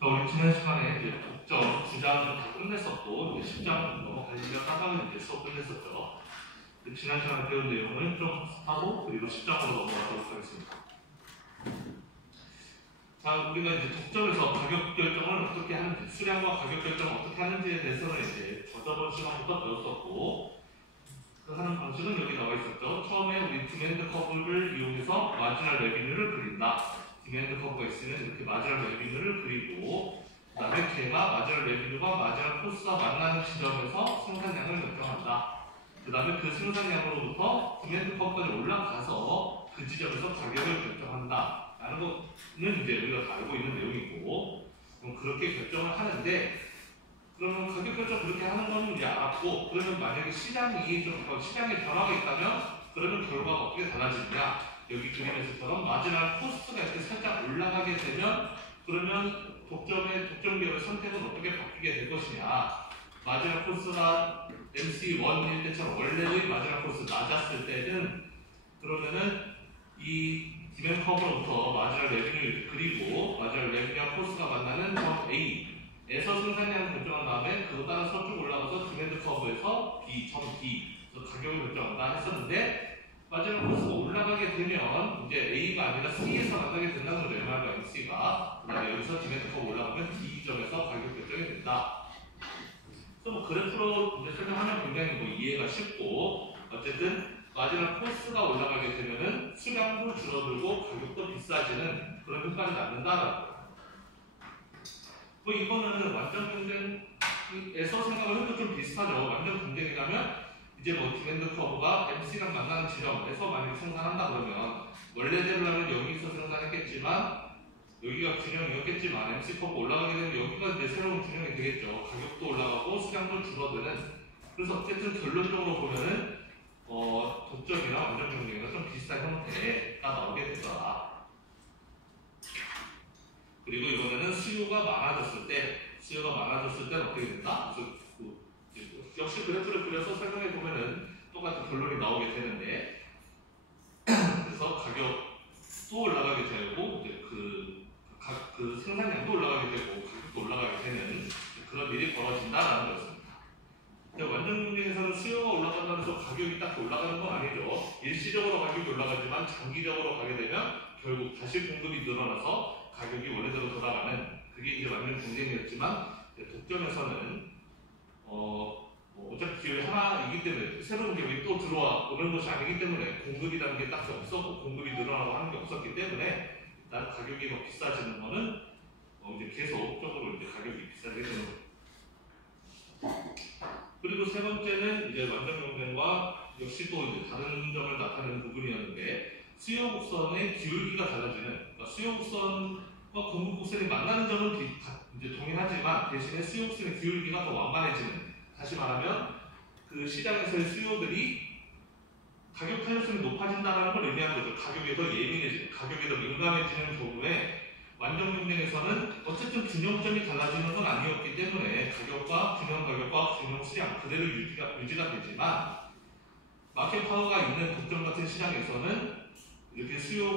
자, 우리 지난 시간에 이제 독점 9장을 다 끝냈었고, 이제 10장 넘어가려면 까다면 이제 수업 끝냈었죠. 지난 시간에 배운 내용을 좀 하고, 그리고 10장으로 넘어가도록 하겠습니다. 자, 우리가 이제 독점에서 가격 결정을 어떻게 하는지, 수량과 가격 결정을 어떻게 하는지에 대해서는 이제 저번 시간부터 배웠었고, 그 하는 방식은 여기 나와 있었죠. 처음에 우리 디맨드 커브를 이용해서 마지널 레비뉴를 그린다. 디맨드 커브가 있으면 이렇게 마지널 레비뉴를 그리고, 그 다음에 걔가 마지널 레비뉴가 마지널 코스가 만나는 지점에서 생산량을 결정한다. 그 다음에 그 생산량으로부터 디맨드 커브까지 올라가서 그 지점에서 가격을 결정한다. 라는 거는 이제 우리가 다 알고 있는 내용이고, 그렇게 결정을 하는데, 그러면 가격 결정 그렇게 하는 거는 우리 알았고, 그러면 만약에 시장이 시장에 변화가 있다면, 그러면 결과가 어떻게 달라지느냐? 여기 그림에서처럼 마지막 코스트가 이렇게 살짝 올라가게 되면, 그러면 독점 기업의 선택은 어떻게 바뀌게 될 것이냐? 마지막 코스가 MC1일 때처럼 원래의 마지막 코스 낮았을 때는, 그러면은 이 디맨드 커브로부터 마지막 레비뉴를 그리고 마지막 레비뉴와 코스가 만나는 점 A에서 생산량을 결정한 다음에 그거 따라서 쭉 올라가서 디맨드 커브에서 점 B에서 가격을 결정한다 했었는데, 마지막 코스가 올라가게 되면 이제 A가 아니라 C에서 만나게 된다는 거죠. MR과 MC가. 그다음에 여기서 디맨드 커브 올라가면 D점에서 가격 결정이 된다. 그래서 뭐 그래프로 이제 설명하면 굉장히 뭐 이해가 쉽고, 어쨌든 마지막 코스가 올라가게 되면은 수량도 줄어들고 가격도 비싸지는 그런 효과를 낳는다라는 거예요. 뭐 이거는 완전 경쟁에서 생각을 해도 좀 비슷하죠. 완전 경쟁이라면 이제 뭐 디맨드 커브가 MC랑 만나는 지점에서 만약에 생산한다 그러면 원래대로라면 여기서 생산했겠지만 여기가 균형이었겠지만 MC 커브 올라가게 되면 여기가 이제 새로운 균형이 되겠죠. 가격도 올라가고 수량도 줄어드는. 그래서 어쨌든 결론적으로 보면은 독점이나 완전 경쟁이나 좀 비슷한 형태가 나오게 될 거다. 그리고 이번에는 수요가 많아졌을 때는 어떻게 된다? 그래서 역시 그래프를 그려서 설명해 보면은 똑같은 결론이 나오게 되는데, 그래서 가격도 올라가게 되고 이제 그 생산량도 올라가게 되고 가격도 올라가게 되는 그런 일이 벌어진다라는 거였습니다. 완전 경쟁에서는 수요가 올라간다고 해서 가격이 딱 올라가는 건 아니죠. 일시적으로 가격이 올라가지만 장기적으로 가게 되면 결국 다시 공급이 늘어나서 가격이 원래대로 돌아가는, 그게 이제 완전 경쟁이었지만 독점에서는 어차피 기업이 하나이기 때문에 새로운 기업이 또 들어오는 것이 아니기 때문에 공급이라는 게 딱히 없었고 공급이 늘어나고 하는 게 없었기 때문에 일단 가격이 뭐 비싸지는 거는 이제 계속적으로 이제 가격이 비싸게 되는 거예요. 그리고 세 번째는 이제 완전 경쟁과 역시 또 이제 다른 점을 나타내는 부분이었는데, 수요 곡선의 기울기가 달라지는, 그러니까 수요 곡선과 공급 곡선이 만나는 점은 이제 동일하지만 대신에 수요 곡선의 기울기가 더 완만해지는. 다시 말하면 그 시장에서의 수요들이 가격 탄력성이 높아진다는 걸 의미하는 거죠. 가격에 더 예민해지는, 가격에 더 민감해지는 경우에 완전 경쟁에서는 어쨌든 균형점이 달라지는 건 아니었기 때문에 균형 가격과 균형 수량 그대로 유지가 되지만, 마켓 파워가 있는 독점 같은 시장에서는 이렇게 수요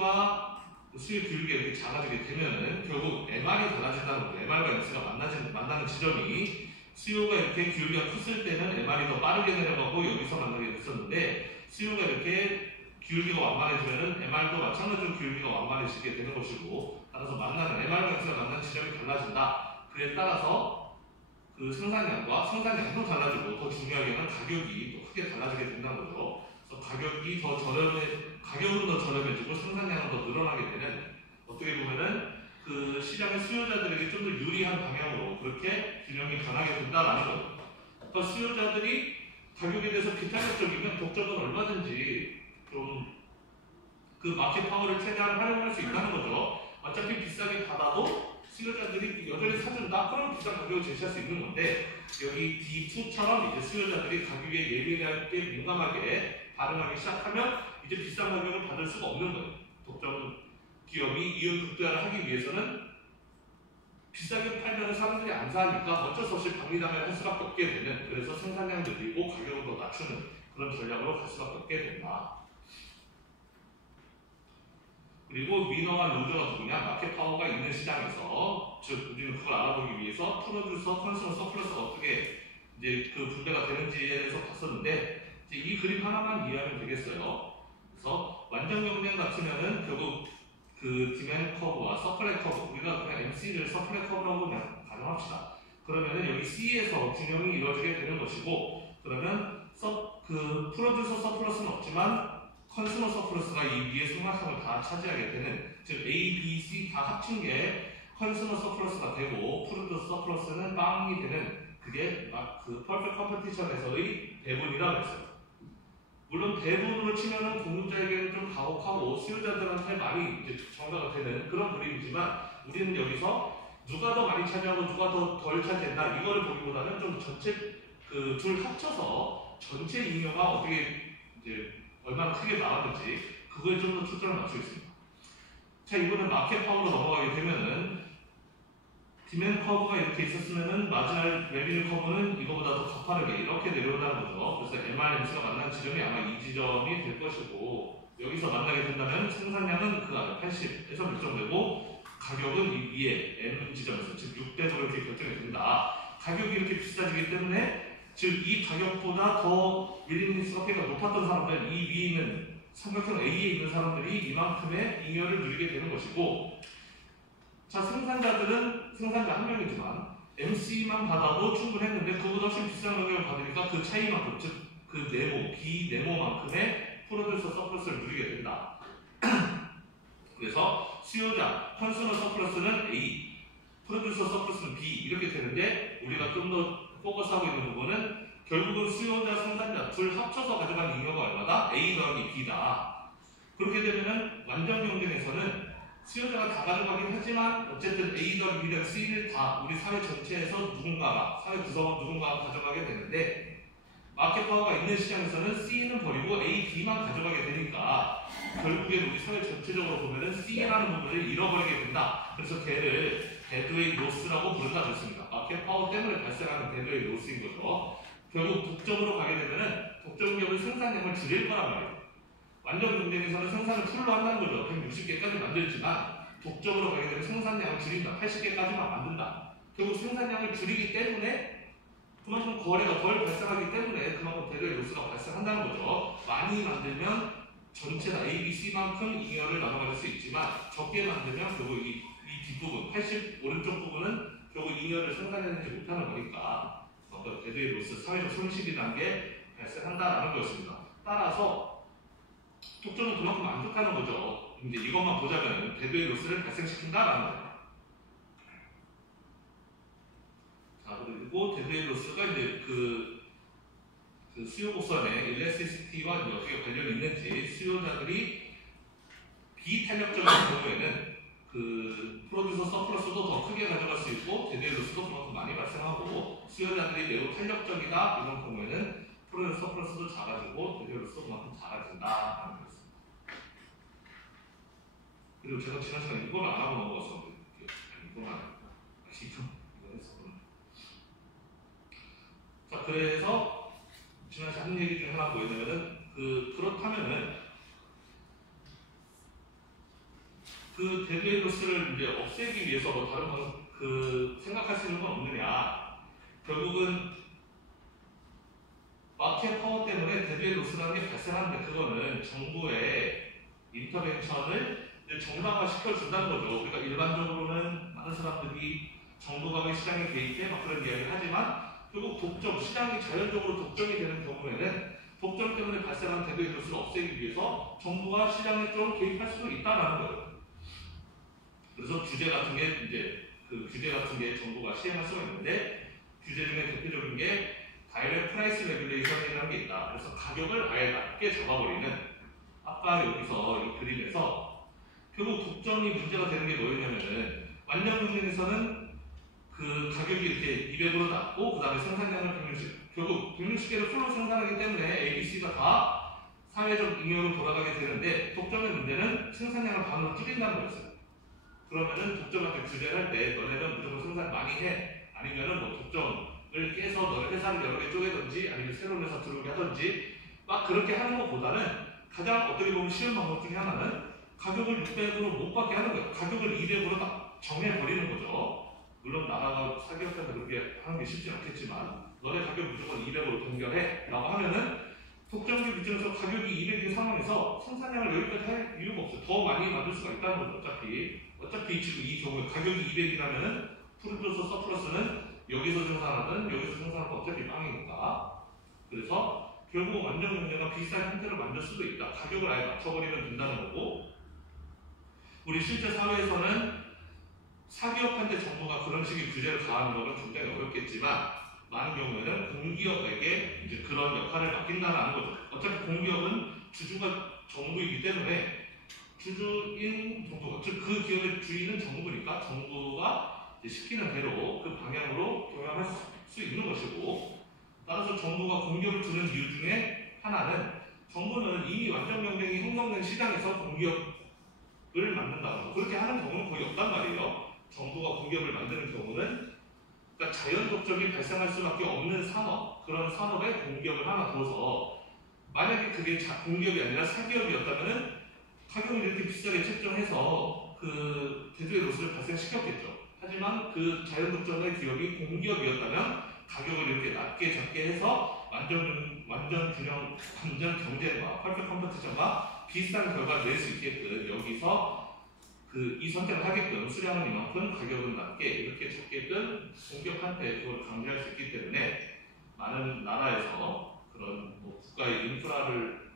기울기가 이렇게 작아지게 되면은 결국 MR이 달라진다는 거죠. MR과 MC가 만나는 지점이 수요가 이렇게 기울기가 컸을 때는 MR이 더 빠르게 내려가고 여기서 만나게 됐었는데, 수요가 이렇게 기울기가 완만해지면은 MR도 마찬가지로 기울기가 완만해지게 되는 것이고, 따라서 MR과 MC가 만나는 지점이 달라진다. 그에 따라서 그 생산량도 달라지고, 더 중요하게는 가격이 또 크게 달라지게 된다는 거죠. 그래서 가격은 더 저렴해지고 생산량은 더 늘어나게 되는, 어떻게 보면은 그 시장의 수요자들에게 좀 더 유리한 방향으로 그렇게 균형이 변하게 된다라는 거죠. 그러니까 수요자들이 가격에 대해서 비탄력적이면 독점은 얼마든지 좀 그 마켓 파워를 최대한 활용할 수 있다는 거죠. 어차피 비싸게 받아도 수요자들이 여전히 사준다? 그럼 비싼 가격을 제시할 수 있는 건데, 여기 D2처럼 이제 수요자들이 가격에 예민하게 민감하게 반응하기 시작하면 이제 비싼 가격을 받을 수가 없는 거예요. 독점 기업이 이윤 극대화를 하기 위해서는 비싸게 팔면 사람들이 안 사니까 어쩔 수 없이 박리담을 할 수밖에 없게 되는, 그래서 생산량 늘리고 가격을 더 낮추는 그런 전략으로 갈 수밖에 없게 된다. 그리고 위너와 루저가 누구냐? 마켓 파워가 있는 시장에서 즉 우리는 그걸 알아보기 위해서 프로듀서, 컨슈머, 서플러스가 어떻게 이제 그 분배가 되는지에 대해서 봤었는데 이제 이 그림 하나만 이해하면 되겠어요. 그래서 완전 경쟁 같으면은 결국 그 디맨드 커브와 서플라이 커브, 우리가 그냥 MC를 서플라이 커브라고 그냥 가정합시다. 그러면은 여기 C에서 균형이 이루어지게 되는 것이고, 그러면 그 프로듀서 서플러스는 없지만 컨슈머 서플러스가 이 위의 삼각형을 다 차지하게 되는, 즉 A, B, C 다 합친 게 컨슈머 서플러스가 되고 프로듀서 서플러스는 빵이 되는, 그게 막 그 퍼펙트 컴피티션에서의 배분이라고 했어요. 물론 대부분으로 치면은 공급자에게는 좀 가혹하고 수요자들한테 많이 이제 전가가 되는 그런 그림이지만, 우리는 여기서 누가 더 많이 차지하고 누가 더 덜 차지했나 이거를 보기보다는 좀 전체 그 둘 합쳐서 전체 잉여가 어떻게 이제 얼마나 크게 나왔는지 그거에 좀 더 초점을 맞추겠습니다. 자, 이번엔 마켓 파워로 넘어가게 되면은 디맨드 커브가 이렇게 있었으면은 마지막 레비뉴 커브는 이거보다 더 가파르게 이렇게 내려온다는 거죠. 그래서 MRMC가 만난 지점이 아마 이 지점이 될 것이고, 여기서 만나게 된다면 생산량은 그 아래 80에서 결정되고 가격은 이 위에 M 지점에서 즉 6대로 이렇게 결정이 된다. 가격이 이렇게 비싸지기 때문에 즉 이 가격보다 더 윌링니스 서피가 높았던 사람들, 이 위에 있는 삼각형 A에 있는 사람들이 이만큼의 잉여를 누리게 되는 것이고, 자, 생산자 한 명이지만 MC만 받아도 충분했는데 그보다 훨씬 비싼 가격을 받으니까 그 차이만큼, 즉 그 네모, 비네모만큼의 프로듀서 서플러스를 누리게 된다. 그래서 수요자, 컨슈머 서플러스는 A, 프로듀서 서플러스는 B 이렇게 되는데, 우리가 좀 더 포커스하고 있는 부분은 결국은 수요자, 생산자 둘 합쳐서 가져간 잉여가 얼마다? A 더하기 B다. 그렇게 되면은 완전 경쟁에서는 수요자가 다 가져가긴 하지만 어쨌든 A 더하기 B 더하기 C를 다 우리 사회 전체에서 누군가가, 사회 구성원 누군가가 가져가게 되는데, 마켓 파워가 있는 시장에서는 C는 버리고 A, B만 가져가게 되니까 결국엔 우리 사회 전체적으로 보면은 C라는 부분을 잃어버리게 된다. 그래서 걔를 데드웨이 로스라고 부른다 그랬습니다. 마켓 파워 때문에 발생하는 데드웨이 로스인 거죠. 결국 독점으로 가게 되면은 독점 기업은 생산량을 줄일 거란 말이에요. 완전 경쟁에서는 생산을 풀로 한다는 거죠. 160개까지 만들지만 독점으로 가게 되면 생산량을 줄인다. 80개까지만 만든다. 결국 생산량을 줄이기 때문에 그만큼 거래가 덜 발생하기 때문에 그만큼 데드웨이 로스가 발생한다는 거죠. 많이 만들면 전체 다 A, B, C만큼 잉여를 나눠가질 수 있지만 적게 만들면 결국 이 뒷부분, 80 오른쪽 부분은 결국 잉여를 생산해내지 못하는 거니까 데드웨이 로스, 사회적 손실이라는 게 발생한다는 거였습니다. 따라서 독점은 그만큼 안 좋다는 거죠. 이제 이것만 보자면 데드웨이 로스를 발생시킨다라는 거예요. 자, 그리고 데드웨이 로스가 이제 그 수요 곡선의 일레스티시티와 어떻게 관련이 있는지, 수요자들이 비탄력적인 경우에는 그 프로듀서 서플러스도 더 크게 가져갈 수 있고 데드웨이 로스도 그만큼 많이 발생하고, 수요자들이 매우 탄력적이다 이런 경우에는 프로듀서 서플러스도 작아지고 데드웨이 로스도 그만큼 작아진다라는 거였습니다. 그리고 제가 지난 시간에 이걸 안 하고 넘어가서 이거만 이거 했었구나. 자, 그래서 지난 시간에 한 얘기 중에 하나 뭐였냐면은 그렇다면은 그 데드웨이 로스를 이제 없애기 위해서 뭐 다른 생각할 수 있는 건 없느냐. 결국은 마켓 파워 때문에 데드웨이 로스라는 게 발생하는데, 그거는 정부의 인터벤션을 정당화 시켜준다는 거죠. 우리가 일반적으로는 많은 사람들이 정부가 시장에 개입해 막 그런 이야기를 하지만, 결국 독점, 시장이 자연적으로 독점이 되는 경우에는 독점 때문에 발생하는 데드웨이 로스를 없애기 위해서 정부가 시장에 좀 개입할 수도 있다는 거예요. 그래서 규제 같은 게 이제 규제 같은 게 정부가 시행할 수가 있는데, 규제 중에 대표적인 게 다이렉트 프라이스 레귤레이션이라는 게 있다. 그래서 가격을 아예 낮게 잡아버리는, 아까 여기서 이 그림에서 결국 독점이 문제가 되는 게 뭐였냐면은, 완전 경쟁에서는 그 가격이 이렇게 200으로 낮고 그 다음에 생산량을 160, 결국 160개를 풀로 생산하기 때문에 ABC가 다 사회적 잉여로 돌아가게 되는데, 독점의 문제는 생산량을 반으로 줄인다는 거였어요. 그러면은 독점한테 규제를 할 때 너네는 무조건 생산 많이 해, 아니면은 뭐 독점을 깨서 너네 회사를 여러 개 쪼개든지 아니면 새로운 회사 들어오게 하든지 막 그렇게 하는 것보다는 가장 어떻게 보면 쉬운 방법 중에 하나는 가격을 600으로 못 받게 하는 거예요. 가격을 200으로 딱 정해버리는 거죠. 물론 나라가 사기업한테 그렇게 하는 게 쉽지 않겠지만 너네 가격 무조건 200으로 동결해 라고 하면은 독점기업 입장에서 가격이 200인 상황에서 생산량을 여기까지 할 이유가 없어요. 더 많이 만들 수가 있다는 거죠. 어차피 지금 이 경우에 가격이 200이라면은 프로듀서 서플러스는 여기서 생산하든 여기서 생산하든 어차피 빵이니까. 그래서 결국 완전 경쟁가 비슷한 형태를 만들 수도 있다. 가격을 아예 맞춰버리면 된다는 거고, 우리 실제 사회에서는 사기업한테 정부가 그런 식의 규제를 가하는 것은 굉장히 어렵겠지만 많은 경우에는 공기업에게 이제 그런 역할을 맡긴다는 거죠. 어차피 공기업은 주주가 정부이기 때문에 주주인 정부가, 즉 그 기업의 주인은 정부니까 정부가 시키는 대로 그 방향으로 경영할 수 있는 것이고, 따라서 정부가 공기업을 두는 이유 중에 하나는 정부는 이미 완전 경쟁이 형성된 시장에서 공기업을 만든다고, 그렇게 하는 경우는 거의 없단 말이에요. 정부가 공기업을 만드는 경우는 그러니까 자연 독점이 발생할 수밖에 없는 산업, 그런 산업에 공기업을 하나 둬서 만약에 그게 공기업이 아니라 사기업이었다면은 가격을 이렇게 비싸게 책정해서 그 대두의 로스를 발생시켰겠죠. 하지만 그 자연 독점의 기업이 공기업이었다면 가격을 이렇게 낮게 작게 해서 완전 경쟁과 퍼펙트 컴퍼티션과 비슷한 결과를 낼 수 있게끔 여기서 이 선택을 하게끔 수량은 이만큼 가격은 낮게 이렇게 잡게끔 공기업한테 그걸 강제할 수 있기 때문에 많은 나라에서 그런 국가의 인프라를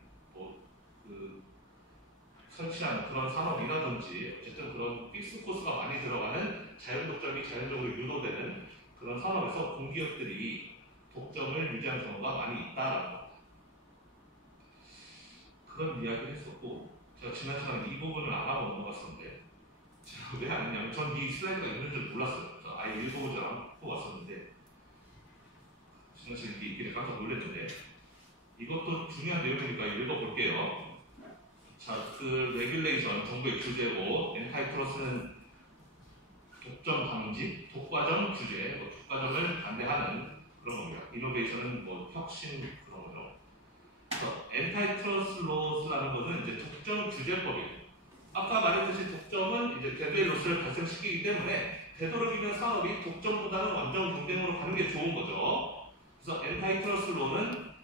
설치한 그런 산업이라든지 어쨌든 그런 픽스 코스가 많이 들어가는 자연 독점이 자연적으로 유도되는 그런 산업에서 공기업들이 독점을 유지하는 경우가 많이 있다라는 것. 그런 이야기를 했었고, 제가 지난 시간에 이 부분을 안 하고 넘어갔었는데 제가 왜 안 했냐면 전 이 슬라이드가 있는 줄 몰랐어요. 아예 읽어보지 않고 왔었는데 지난 시간에 이게 깜짝 놀랐는데 이것도 중요한 내용이니까 읽어볼게요. 자, 그 레귤레이션, 정부의 규제고, 엔타이트러스는 독점 방지, 독과점 규제, 독과점을 반대하는 그런 겁니다. 이노베이션은 혁신 그런 거죠. 그래서 엔타이트러스 로스라는 것은 이제 독점 규제법이에요. 아까 말했듯이 독점은 이제 대도의 로스를 발생시키기 때문에 되도록이면 산업이 독점보다는 완전 경쟁으로 가는 게 좋은 거죠. 그래서 엔타이트러스 로는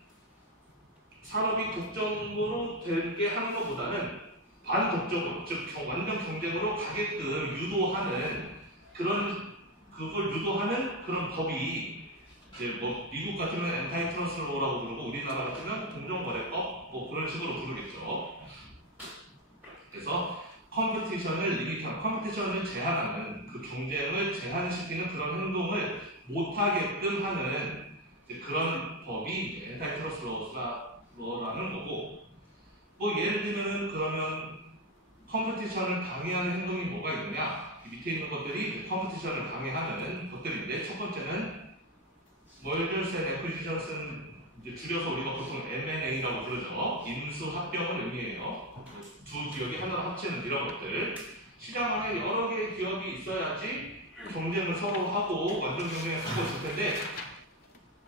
산업이 독점으로 되게 하는 것보다는 반독점으로, 즉 완전 경쟁으로 가게끔 유도하는 그걸 유도하는 그런 법이 이제 미국 같으면 엔타이트러스 로라고 부르고 우리나라 같으면 공정거래법 그런 식으로 부르겠죠. 그래서 컴피티션을 리미트하는, 컴피티션을 제한하는, 그 경쟁을 제한시키는 그런 행동을 못하게끔 하는 그런 법이 엔타이트러스 로라는 거고, 예를 들면 그러면 컴피티션을 방해하는 행동이 뭐가 있느냐? 밑에 있는 것들이 컴피티션을 방해하는 것들인데, 첫 번째는 Mergers and Acquisitions는 이제 줄여서 우리가 보통 M&A라고 부르죠. 인수 합병을 의미해요. 두 기업이 하나로 합치는 이런 것들. 시장 안에 여러 개의 기업이 있어야지 경쟁을 서로 하고 완전 경쟁을 하고 있을 텐데,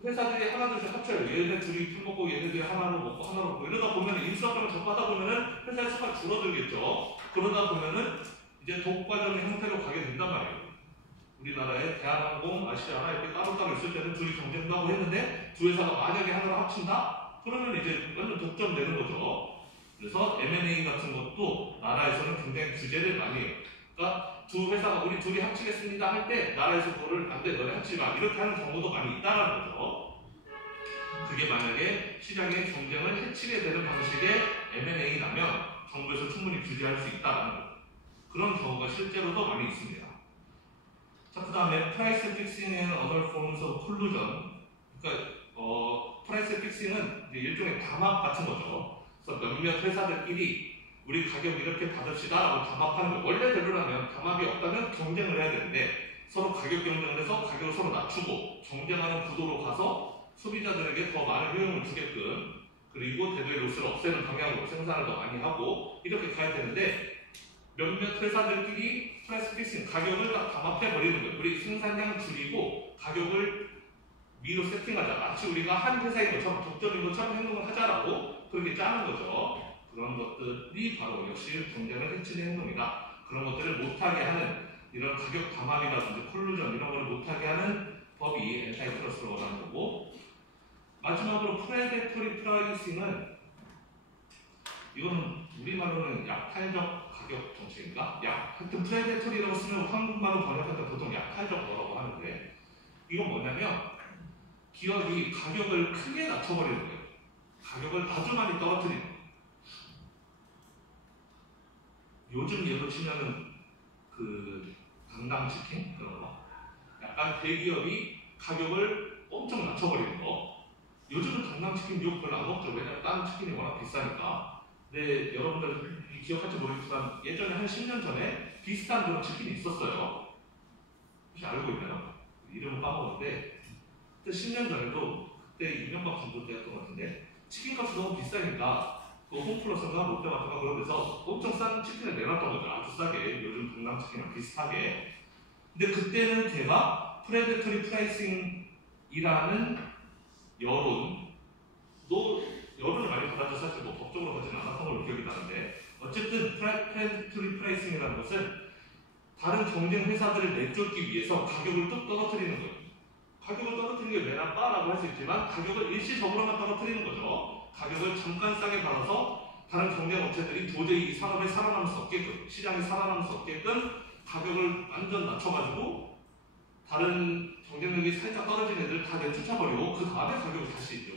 회사들이 하나둘씩 합쳐요. 얘네 둘이 술 먹고 얘네들이 하나로 먹고 하나로 먹고 이러다 보면 인수합병을 자꾸 하다 보면은 회사의 수가 줄어들겠죠. 그러다 보면은 이제 독과점의 형태로 가게 된단 말이에요. 우리나라에 대한항공, 아시아나 이렇게 따로따로 있을 때는 둘이 경쟁도 하고 했는데 두 회사가 만약에 하나로 합친다? 그러면 이제 완전 독점되는 거죠. 그래서 M&A 같은 것도 나라에서는 굉장히 규제를 많이 해요. 그러니까 두 회사가 우리 둘이 합치겠습니다 할 때 나라에서 그거를 안 돼, 너네 합치지 마 이렇게 하는 경우도 많이 있다는 거죠. 그게 만약에 시장의 경쟁을 해치게 되는 방식의 M&A라면 정부에서 충분히 규제할 수 있다는 거. 그런 경우가 실제로도 많이 있습니다. 자, 그 다음에 Price Fixing and Other Forms of Collusion. 그러니까 Price Fixing은 일종의 담합 같은 거죠. 그래서 몇몇 회사들끼리 우리 가격 이렇게 받읍시다 라고 담합하는 거예요. 원래대로라면 담합이 없다면 경쟁을 해야 되는데 서로 가격 경쟁을 해서 가격을 서로 낮추고 경쟁하는 구도로 가서 소비자들에게 더 많은 효용을 주게끔, 그리고 대도의 로스를 없애는 방향으로 생산을 더 많이 하고 이렇게 가야 되는데, 몇몇 회사들끼리 프라이스 픽싱, 가격을 딱 담합해버리는 거예요. 우리 생산량 줄이고 가격을 위로 세팅하자. 마치 우리가 한 회사인 것처럼 독점인 것처럼 행동을 하자라고 그렇게 짜는 거죠. 그런 것들이 바로 역시 경쟁을 해치는 행동이다. 그런 것들을 못하게 하는 이런 가격 담합이라든지 콜루전 이런 걸 못하게 하는 법이 엔타이트러스트를 원하는 거고, 마지막으로 프레데토리 프라이싱은 이거는 우리말로는 약탈적 가격 정책인가? 하여튼 프레데토리라고 쓰면 한국말로 번역할 때 보통 약탈적 거라고 하는데, 이건 뭐냐면 기업이 가격을 크게 낮춰버리는 거예요. 가격을 아주 많이 떨어뜨리는 거예요. 요즘 예로 치면은 그 강남치킨 그런 거, 약간 대기업이 가격을 엄청 낮춰버리는 거. 요즘은 강남치킨 미국 별로 안 먹죠. 왜냐면 다른 치킨이 워낙 비싸니까. 근데 여러분들 기억할지 모르겠지만 예전에 한 10년 전에 비슷한 그런 치킨이 있었어요. 혹시 알고 있나요? 이름은 까먹었는데, 그때 10년 전에도 그때 이명박 정부 때였던 것 같은데, 치킨값이 너무 비싸니까 그 홈플러스인가 롯데마트가 그런 데서 엄청 싼 치킨을 내놨던 거죠. 아주 싸게. 요즘 강남치킨이랑 비슷하게. 근데 그때는 걔가 프레데토리 프라이싱이라는 여론을 많이 받아서 사실 뭐 법적으로 가지는 않았던 걸로 기억이 나는데, 어쨌든 프레데토리 프라이싱이라는 것은 다른 경쟁 회사들을 내쫓기 위해서 가격을 뚝 떨어뜨리는 거예요. 가격을 떨어뜨리는 게 왜 나빠라고 할 수 있지만 가격을 일시적으로만 떨어뜨리는 거죠. 가격을 잠깐 싸게 받아서 다른 경쟁 업체들이 도저히 이 산업에 살아남을 수 없게끔, 시장에 살아남을 수 없게끔 가격을 완전 낮춰가지고 다른 경쟁력이 살짝 떨어진 애들 다 내쫓아버리고 그 다음에 가격을 다시 이제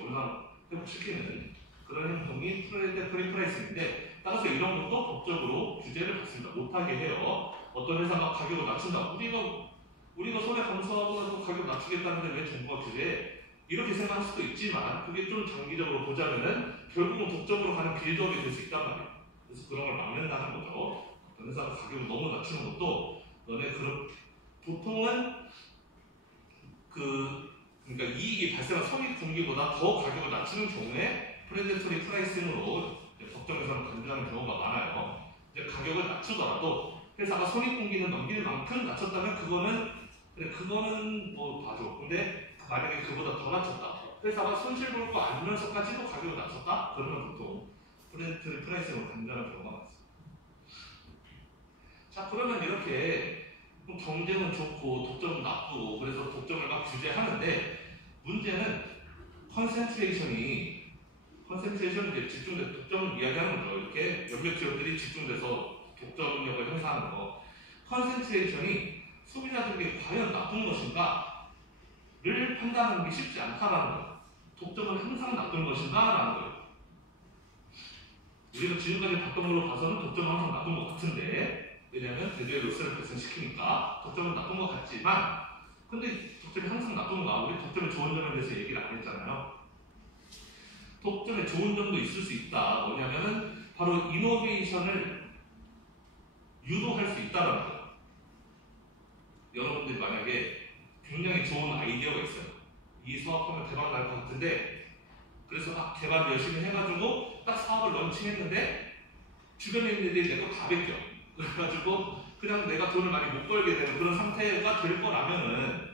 회복시키는 그런 행동이 프레데토리 프라이싱인데, 따라서 이런 것도 법적으로 규제를 받습니다. 못하게 해요. 어떤 회사가 가격을 낮춘다. 우리가 손해 감수하고 나서 가격 낮추겠다는데 왜 정부가 규제해? 이렇게 생각할 수도 있지만 그게 좀 장기적으로 보자면은 결국은 독점으로 가는 빌드업이 될 수 있단 말이에요. 그래서 그런 걸 막는다는 거죠. 어떤 회사가 가격을 너무 낮추는 것도 너네 그런 보통은 그러니까 이익이 발생한 손익분기보다 더 가격을 낮추는 경우에 프레데토리 프라이싱으로 법정에서는 간주하는 경우가 많아요. 이제 가격을 낮추더라도 회사가 손익분기는 넘길 만큼 낮췄다면 그거는 뭐 봐줘. 근데 만약에 그보다 더 낮췄다, 회사가 손실 볼 거 알면서까지도 가격을 낮췄다? 그러면 보통 프레데토리 프라이싱으로 간주하는 경우가 많습니다. 자, 그러면 이렇게 경쟁은 좋고 독점은 나쁘고 그래서 독점을 막 규제하는데, 문제는 컨센트레이션이 이제 집중돼서 독점을 이야기하는 거죠. 이렇게 몇몇 기업들이 집중돼서 독점력을 행사하는 거. 컨센트레이션이 소비자들에게 과연 나쁜 것인가를 판단하는 게 쉽지 않다라는 거예요. 독점은 항상 나쁜 것인가라는 거예요. 우리가 지금까지 봤던 걸로 봐서는 독점은 항상 나쁜 것 같은데, 왜냐하면 대대의 로스를 발생시키니까 독점은 나쁜 것 같지만, 근데 독점이 항상 나쁜가? 우리 독점의 좋은 점에 대해서 얘기를 안 했잖아요. 독점의 좋은 점도 있을 수 있다. 뭐냐면은 바로 이노베이션을 유도할 수 있다라는 거예요. 여러분들이 만약에 굉장히 좋은 아이디어가 있어요. 이 사업하면 대박 날 것 같은데, 그래서 막 개발 열심히 해가지고 딱 사업을 런칭했는데 주변에 있는 애들이 내 거 다 베껴. 그래가지고 그냥 내가 돈을 많이 못 벌게 되는 그런 상태가 될 거라면은,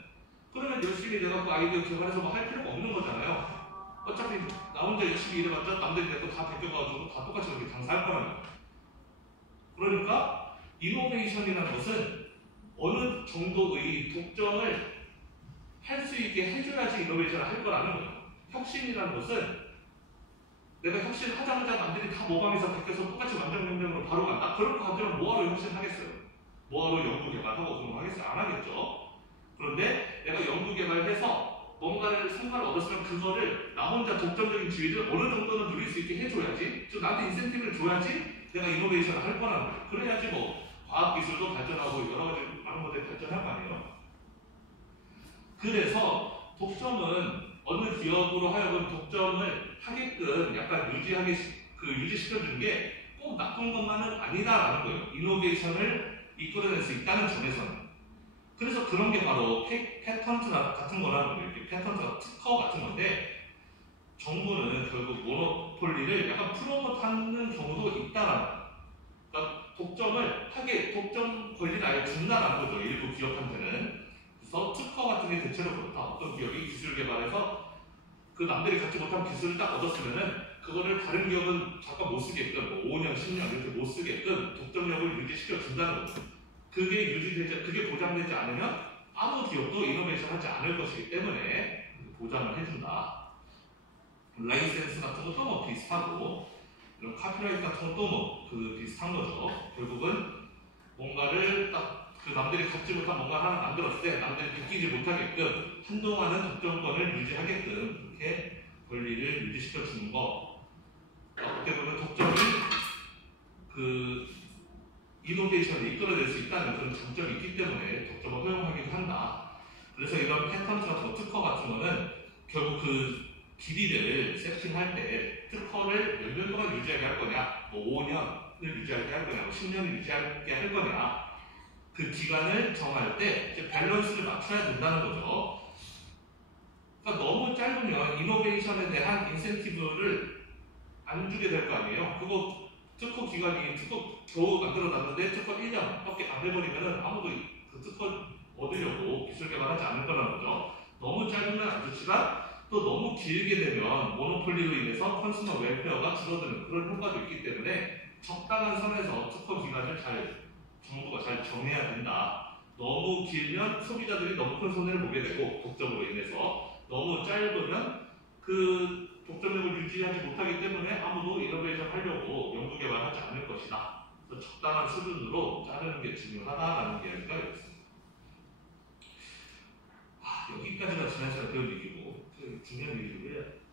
그러면 열심히 내가 그 아이디어 개발해서 뭐 할 필요가 없는 거잖아요. 어차피 나 혼자 열심히 일해봤자 남들이 내 거 다 베껴가지고 다 똑같이 그렇게 장사할 거라는 거예요. 그러니까 이노베이션이라는 것은 어느 정도의 독점을 할 수 있게 해줘야지 이노베이션을 할 거라는 거예요. 혁신이라는 것은 내가 혁신하자마자 남들이 다 모방해서 베껴서 똑같이 완전 경쟁으로 바로 간다? 그럴 것 같으면 뭐하러 혁신하겠어요? 뭐하러 연구개발하고 그런 거 하겠어요? 안 하겠죠? 그런데 내가 연구개발해서 뭔가를 성과를 얻었으면 그거를 나 혼자 독점적인 지위를 어느 정도는 누릴 수 있게 해줘야지, 좀 나한테 인센티브를 줘야지 내가 이노베이션을 할 거라는 거예요. 그래야지 뭐 과학기술도 발전하고 여러 가지 많은 것들이 발전할 거 아니에요. 그래서 독점은 어느 기업으로 하여금 독점을 하게끔 약간 유지시켜주는 게 꼭 나쁜 것만은 아니다라는 거예요. 이노베이션을 이끌어낼 수 있다는 점에서는. 그래서 그런 게 바로 패턴트 같은 거라는 거예요. 패턴트가 특허 같은 건데, 정부는 결국 모노폴리를 약간 프로모트하는 경우도 있다라는 거예요. 그러니까 독점 권리를 아예 준다라는 거죠. 일부 기업한테는. 그래서 특허 같은 게 대체로 그렇다. 어떤 기업이 기술 개발해서 그 남들이 갖지 못한 기술을 딱 얻었으면은 그거를 다른 기업은 잠깐 못 쓰게끔, 뭐 5년, 10년 이렇게 못 쓰게끔 독점력을 유지시켜 준다는 거죠. 그게 보장되지 않으면 아무 기업도 이노베이션 하지 않을 것이기 때문에 보장을 해준다. 라이센스 같은 것도 뭐 비슷하고, 이런 카피라이트 같은 것도 뭐 비슷한 거죠. 결국은 뭔가를 딱 그 남들이 갖지 못한 뭔가 하나 만들었을 때 남들이 느끼지 못하게끔 한동안은 독점권을 유지하게끔 그렇게 권리를 유지시켜 주는 거. 어떻게 보면 독점이 그 이노베이션을 이끌어낼 수 있다는 그런 장점이 있기 때문에 독점을 허용하기도 한다. 그래서 이런 패턴트 같은 거, 특허 같은 거는 결국 그 길이를 세팅할 때 특허를 몇 년 동안 유지하게 할 거냐, 뭐 5년을 유지하게 할 거냐, 뭐 10년을 유지하게 할 거냐, 그 기간을 정할 때 이제 밸런스를 맞춰야 된다는 거죠. 그러니까 너무 짧으면 이노베이션에 대한 인센티브를 안 주게 될 거 아니에요. 그거 특허 기간이 겨우 만들어놨는데 특허 1년밖에 안 해버리면 아무도 그 특허 얻으려고 기술 개발하지 않을 거라는 거죠. 너무 짧으면 안 좋지만 또 너무 길게 되면 모노폴리로 인해서 컨슈머 웰페어가 줄어드는 그런 효과도 있기 때문에 적당한 선에서 특허 기간을 정부가 잘 정해야 된다. 너무 길면 소비자들이 너무 큰 손해를 보게 되고 독점으로 인해서, 너무 짧으면 그 독점력을 유지하지 못하기 때문에 아무도 이노베이션 하려고 연구개발하지 않을 것이다. 그래서 적당한 수준으로 자르는 게 중요하다라는 이야기가 있습니다. 여기까지가 지난 시간에 배운 얘기고, 중요한 얘기고요.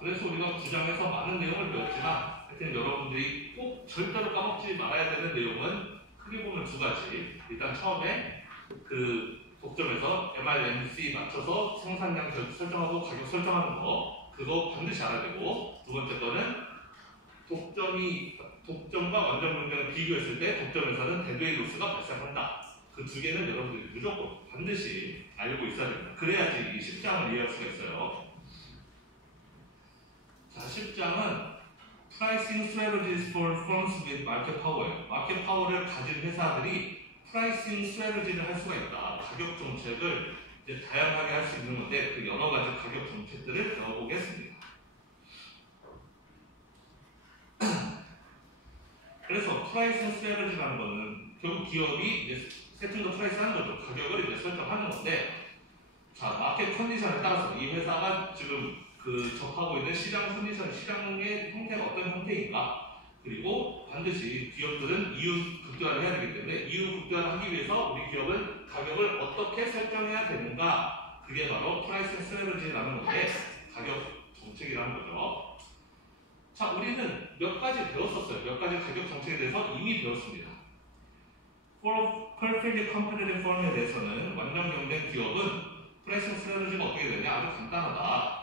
그래서 우리가 9장에서 많은 내용을 배웠지만 하여튼 여러분들이 꼭 절대로 까먹지 말아야 되는 내용은 크게 보면 두 가지. 일단 처음에 그 독점에서 MRMC 맞춰서 생산량 설정하고 가격 설정하는 거, 그거 반드시 알아야 되고, 두 번째 거는 독점과 완전 경쟁을 비교했을 때 독점에서는 데드웨이 로스가 발생한다. 그 두 개는 여러분들이 무조건 반드시 알고 있어야 됩니다. 그래야지 이 10장을 이해할 수가 있어요. 자, 10장은 Pricing Strategies for Firms with Market Power예요. 마켓 파워를 가진 회사들이 프라이싱 스트래티지를 할 수가 있다. 가격 정책을 이제 다양하게 할 수 있는 건데 그 여러 가지 가격 정책들을 배워보겠습니다. 그래서 프라이싱 스트래티지라는 거는 결국 기업이 이제 세팅도 프라이스 하는 거죠. 가격을 이제 설정하는 건데, 자, 마켓 컨디션에 따라서 이 회사가 지금 접하고 있는 시장 컨디션, 시장의 형태가 어떤 형태인가, 그리고 반드시 기업들은 이윤 극대화를 해야 되기 때문에 이윤 극대화를 하기 위해서 우리 기업은 가격을 어떻게 설정해야 되는가, 그게 바로 프라이싱 스트래티지라는 건데 가격 정책이라는 거죠. 자, 우리는 몇 가지 배웠었어요. 몇 가지 가격 정책에 대해서 이미 배웠습니다. For perfectly competitive firm에 대해서는 완전 경쟁 기업은 프라이싱 스트래티지가 어떻게 되냐, 아주 간단하다.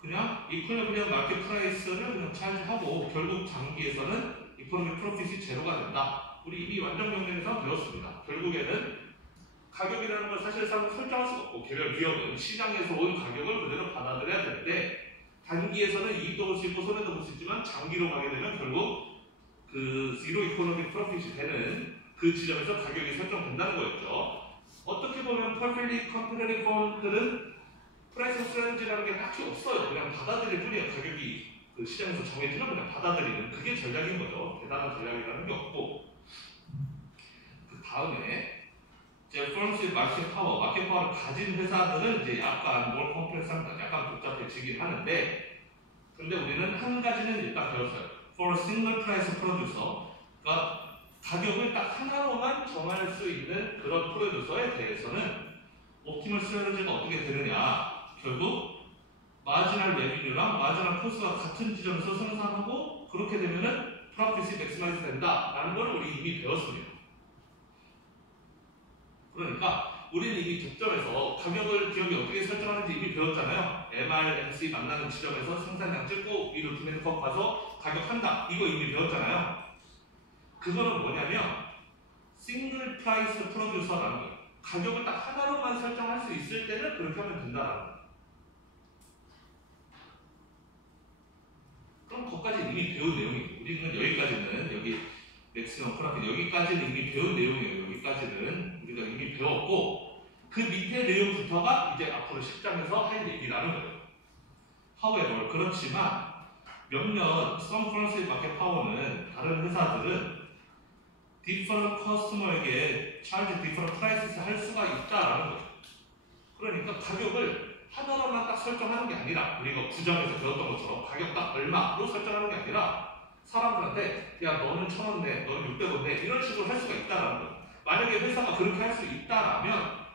그냥 이퀄리브리엄 마켓 프라이스를 그냥 차지하고 결국 장기에서는 이코노믹 프로핏이 제로가 된다. 우리 이미 완전 경쟁에서 배웠습니다. 결국에는 가격이라는 걸 사실상 설정할 수가 없고, 개별 기업은 시장에서 온 가격을 그대로 받아들여야 되는데 단기에서는 이익도 볼 수 있고 손해도 볼 수 있지만 장기로 가게 되면 결국 그 지로 이코노믹 프로핏이 되는 그 지점에서 가격이 설정된다는 거였죠. 어떻게 보면 퍼펙트리 컴피티티브 펀드들은 프라이싱 스트래티지라는 게 딱히 없어요. 그냥 받아들일 뿐이에요. 가격이 그 시장에서 정해지면 그냥 받아들이는, 그게 전략인 거죠. 대단한 전략이라는 게 없고, 그 다음에 이제 firms with market power, 마켓 파워를 가진 회사들은 이제 약간 more complex합니다. 약간 복잡해지긴 하는데, 근데 우리는 한 가지는 일단 배웠어요. For single price producer, 그러니까 가격을 딱 하나로만 정할 수 있는 그런 프로듀서에 대해서는 옵티멀 스트래티지가 어떻게 되느냐, 결국 마지널 레비뉴랑 마지널 코스트가 같은 지점에서 생산하고 그렇게 되면은 프로핏이 맥시마이즈 된다라는 걸 우리 이미 배웠습니다. 그러니까 우리는 이미 독점에서 가격을 기업이 어떻게 설정하는지 이미 배웠잖아요. MRMC 만나는 지점에서 생산량 찍고 위로 디맨드 컵 가서 가격 한다, 이거 이미 배웠잖아요. 그거는 뭐냐면 싱글 프라이스 프로듀서라는 거예요. 가격을 딱 하나로만 설정할 수 있을 때는 그렇게 하면 된다라는 거예요. 그럼 거기까지 이미 배운 내용이고, 우리는 여기까지는, 여기 맥시멈 프로핏 여기까지는 이미 배운 내용이에요. 여기까지는 우리가 이미 배웠고, 그 밑에 내용부터가 이제 앞으로 10장에서 할 얘기라는 거예요. However, 그렇지만 몇몇 some currency market power는 다른 회사들은 different customer에게 charge different prices 할 수가 있다라는 거예요. 그러니까 가격을 하나로만 딱 설정하는 게 아니라 우리가 구정에서 배웠던 것처럼 가격 딱 얼마로 설정하는 게 아니라 사람들한테 야 너는 1,000원 내, 너는 600원 내 이런 식으로 할 수가 있다라는 거예요. 만약에 회사가 그렇게 할 수 있다라면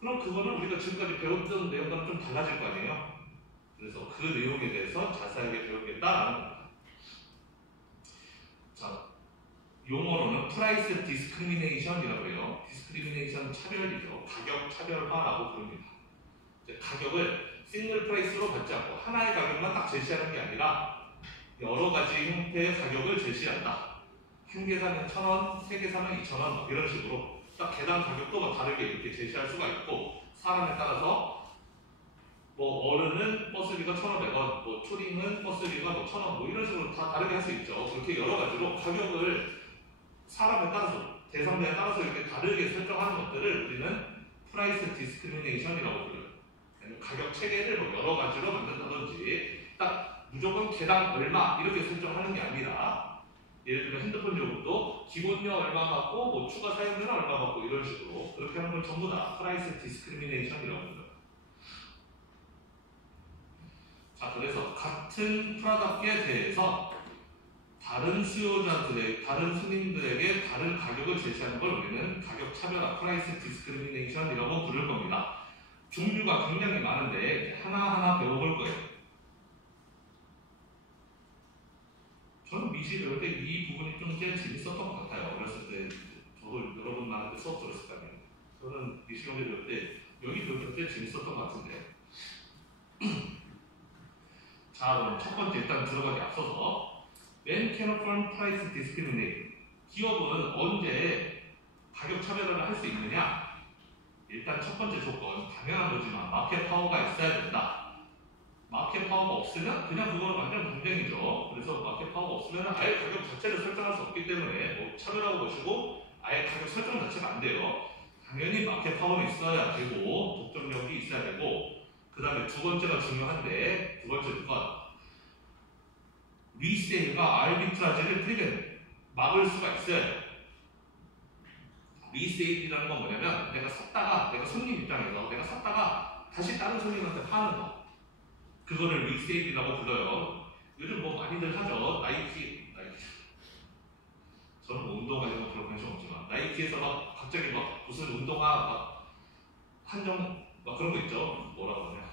그럼 그거는 우리가 지금까지 배웠던 내용과는 좀 달라질 거 아니에요. 그래서 그 내용에 대해서 자세하게 배우겠다라는 겁니다. 자, 용어로는 프라이스 디스크리미네이션이라고 해요. 디스크리미네이션 차별이죠. 가격 차별화라고 부릅니다. 가격을 싱글 프라이스로 받지 않고 하나의 가격만 딱 제시하는 게 아니라 여러 가지 형태의 가격을 제시한다. 한 개 사면 1,000원, 세 개 사면 2,000원 이런 식으로 딱 개당 가격도 다르게 이렇게 제시할 수가 있고 사람에 따라서 뭐 어른은 버스비가 1,500원, 뭐 초딩은 버스비가 뭐 1,000원 뭐 이런 식으로 다 다르게 할 수 있죠. 그렇게 여러 가지로 가격을 사람에 따라서 대상자에 따라서 이렇게 다르게 설정하는 것들을 우리는 프라이스 디스크리미네이션이라고 불러요. 가격 체계를 뭐 여러 가지로 만든다든지 딱 무조건 개당 얼마 이렇게 설정하는 게 아니라 예를 들면 핸드폰 요금도 기본료 얼마 받고 뭐 추가 사용료는 얼마 받고 이런 식으로 그렇게 하는 걸 전부 다 프라이스 디스크리미네이션이라고 불러요. 자, 그래서 같은 프로덕트에 대해서 다른 수요자들의, 다른 손님들에게 다른 가격을 제시하는 걸 우리는 가격 차별화, 프라이스 디스크리미네이션이라고 부를 겁니다. 종류가 굉장히 많은데 하나하나 배워볼 거예요. 저는 미시 배울 때 이 부분이 좀 제일 재밌었던 것 같아요. 어렸을 때 저도 여러 번 많은데 수업 들었을 거 아니에요. 저는 미시 경제 배울 때 여기 배울 때 재밌었던 것 같은데 자, 그럼 첫 번째 일단 들어가기 앞서서 When can a firm price discriminate? 기업은 언제 가격 차별화를 할 수 있느냐? 일단 첫 번째 조건, 당연한 거지만 마켓 파워가 있어야 된다. 마켓 파워가 없으면 그냥 그거는 완전 경쟁이죠. 그래서 마켓 파워가 없으면 아예 가격 자체를 설정할 수 없기 때문에 뭐 차별하고 보시고 아예 가격 설정 자체가 안 돼요. 당연히 마켓 파워는 있어야 되고 독점력이 있어야 되고 그 다음에 두 번째가 중요한데 두 번째 조건 리세일과 아르비트라지를 프리벤트 막을 수가 있어요. 리세일이라는 건 뭐냐면 내가 샀다가 내가 손님 입장에서 내가 샀다가 다시 다른 손님한테 파는 거 그거를 리세일이라고 불러요. 요즘 뭐 많이들 하죠. 나이키 저는 뭐 운동화 이런 거 별로 관심 없지만 나이키에서 막 갑자기 막 무슨 운동화 막 한정 막 그런 거 있죠. 뭐라고 하냐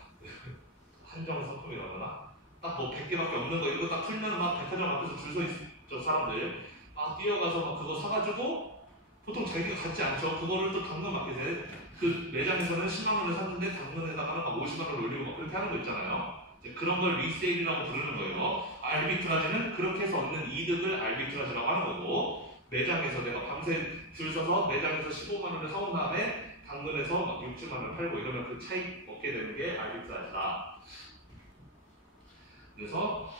한정 상품이라고 하나 딱 뭐 100개밖에 없는 거 이거 딱 풀면 막 백화점 앞에서 줄 서 있죠. 사람들 막 뛰어가서 막 그거 사가지고 보통 자기가 갖지 않죠. 그거를 또 당근마켓에 그 매장에서는 10만 원을 샀는데 당근에다가 50만 원을 올리고 막 그렇게 하는 거 있잖아요. 그런 걸 리세일이라고 부르는 거예요. 아르비트라지는 그렇게 해서 얻는 이득을 아르비트라지라고 하는 거고 매장에서 내가 밤새 줄 서서 매장에서 15만 원을 사온 다음에 당근에서 막 6, 7만 원 팔고 이러면 그 차익 얻게 되는 게 아르비트라지다. 그래서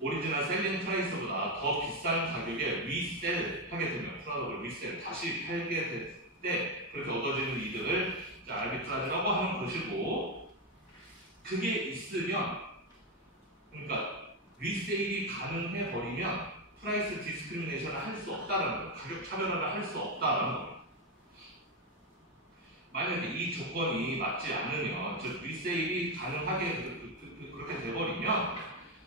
오리지널 셀링 프라이스보다 더 비싼 가격에 리셀 하게 되면 프로덕트를 리셀 다시 팔게 될 때 그렇게 얻어지는 이득을 아르비트라지라고 하는 것이고 그게 있으면 그러니까 리세일이 가능해 버리면 프라이스 디스크리미네이션을 할 수 없다라는 거예요. 가격 차별화를 할 수 없다라는 거예요. 만약에 이 조건이 맞지 않으면 즉 리세일이 가능하게 그렇게 돼버리면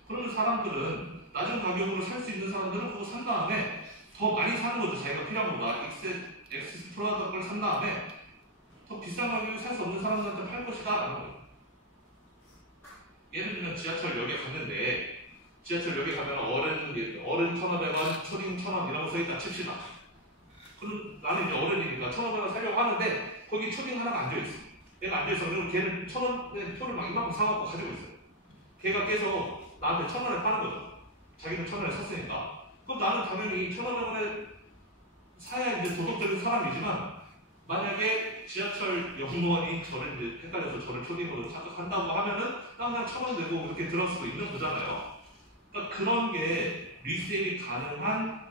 그런 사람들은 낮은 가격으로 살 수 있는 사람들은 그거 산 다음에 더 많이 사는 거죠. 자기가 필요한 거다. 엑스 프로덕트를 산 다음에 더 비싼 가격에 살 수 없는 사람들한테 팔 것이다 라는 거예요. 예를 들면 지하철역에 갔는데 지하철역에 가면 어른 1,500원, 초딩 1,000원 이라고 써있다 칩시다. 그럼 나는 이제 어른이니까 1,500원 사려고 하는데 거기 초딩 하나가 앉아있어. 얘가 앉아있어. 그리고 걔는 1,000원에 표를 막 이만큼 사갖고 가지고 있어요. 걔가 계속 나한테 1,000원에 파는 거죠. 자기는 1,000원에 샀으니까. 그럼 나는 당연히 1,500원에 사야 이제 도덕적인 사람이지만 만약에 지하철 역무원이 저를 이제 헷갈려서 저를 초딩으로 착각한다고 하면은 그냥 1,000원 내고 그렇게 들을 수도 있는 거잖아요. 그러니까 그런 게 리세일이 가능한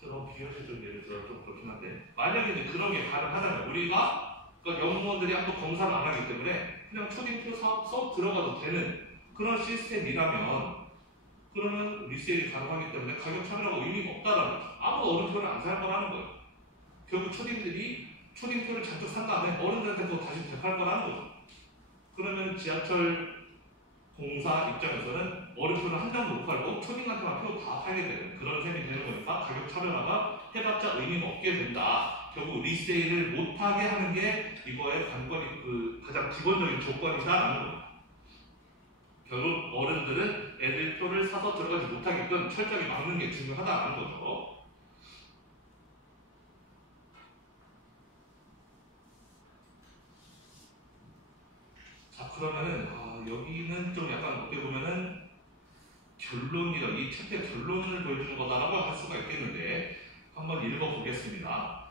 저는 비현실적인 예를 들어 좀 그렇긴 한데 만약에 이제 그런 게 가능하다면 우리가 그러니까 연구원들이 한번 검사를 안 하기 때문에 그냥 초딩표 써 들어가도 되는 그런 시스템이라면 그러면 리세일이 가능하기 때문에 가격 차별화가 의미가 없다라는 거죠. 아무 어른표를 안 살 거라는 거예요. 결국 초딩들이 초딩표를 잔뜩 산 다음에 어른들한테 그거 다시 되팔 거라는 거죠. 그러면 지하철 공사 입장에서는 어른표를 한 장도 못 팔고 초딩한테만 표 다 팔게 되는 그런 셈이 되는 거니까 가격 차별화가 해봤자 의미가 없게 된다. 결국 리세일을 못하게 하는 게 이거의 관건이 가장 기본적인 조건이다라는 거예요. 결국 어른들은 애들 표를 사서 들어가지 못하게끔 철저하게 막는 게 중요하다는 거죠. 자, 그러면은 여기는 좀 약간 어떻게 보면은 이 챕터의 결론을 보여주는 거다라고 할 수가 있겠는데 한번 읽어보겠습니다.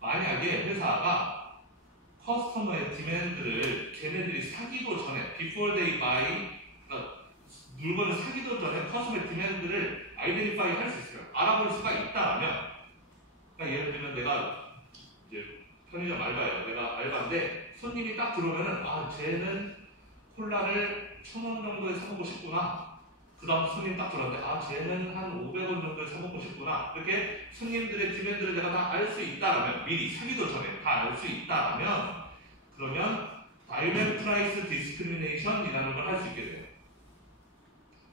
만약에 회사가 커스터머의 디맨드를 걔네들이 사기도 전에 before they buy 그러니까 물건을 사기도 전에 커스터머의 디맨드를 아이덴티파이 할 수 있어요. 알아볼 수가 있다면 그러니까 예를 들면 내가 이제 편의점 알바예요. 내가 알바인데 손님이 딱 들어오면은 쟤는 콜라를 1,000원 정도에 사먹고 싶구나. 그 다음 손님 딱 들어왔는데 쟤는 한 500원 정도에 사먹고 싶구나. 이렇게 손님들의 디맨드를 내가 다 알 수 있다라면 미리 사기도 전에 다 알 수 있다라면 그러면 다이렉트 프라이스 디스크리미네이션이라는 걸 할 수 있게 돼요.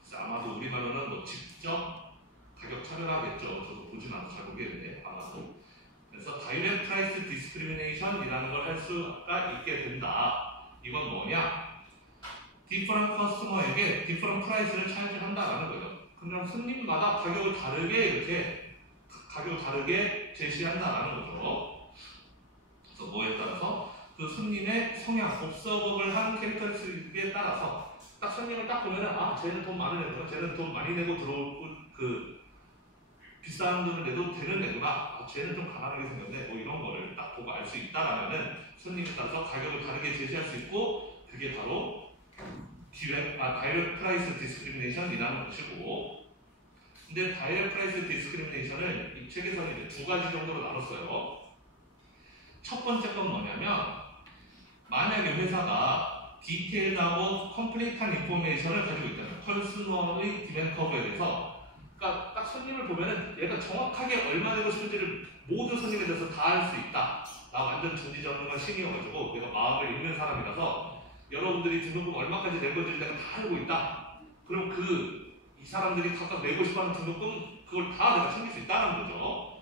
그래서 아마도 우리말로는 뭐 직접 가격 차별하겠죠. 저도 보진 않아서 잘 모르겠는데 아마도. 그래서 다이렉트 프라이스 디스크리미네이션이라는 걸 할 수가 있게 된다. 이건 뭐냐? 디퍼런트 커스터머에게 디퍼런트 프라이스를 차지한다라는 거죠. 그럼 손님마다 가격을 다르게 제시한다라는 거죠. 그래서 뭐에 따라서 그 손님의 성향, 옵서버블 한 캐릭터스틱에 따라서 딱 손님을 딱 보면은 쟤는 돈 많이 내고 쟤는 돈 많이 내고 들어오고 비싼 돈을 내도 되는 애구나. 쟤는 좀 가난하게 생겼네. 뭐 이런 거를 딱 보고 알 수 있다라면은 손님에 따라서 가격을 다르게 제시할 수 있고 그게 바로 다이렉트 프라이스 디스크리미네이션이라는 것이고 근데 다이렉트 프라이스 디스크리미네이션을 이 책에서는 이제 2가지 정도로 나눴어요. 첫 번째 건 뭐냐면 만약에 회사가 디테일하고 컴플리트한 인포메이션을 가지고 있다면 컨슈머의 디맨드 커브에 대해서 그러니까 딱 손님을 보면은 얘가 정확하게 얼마 내고 싶은지를 모든 손님에 대해서 다 알 수 있다. 나 완전 전지전능한 신이어가지고 내가 마음을 읽는 사람이라서 여러분들이 등록금 얼마까지 낼 건지를 내가 다 알고 있다. 그럼 이 사람들이 각각 내고 싶어하는 등록금 그걸 다 내가 챙길 수 있다는 거죠.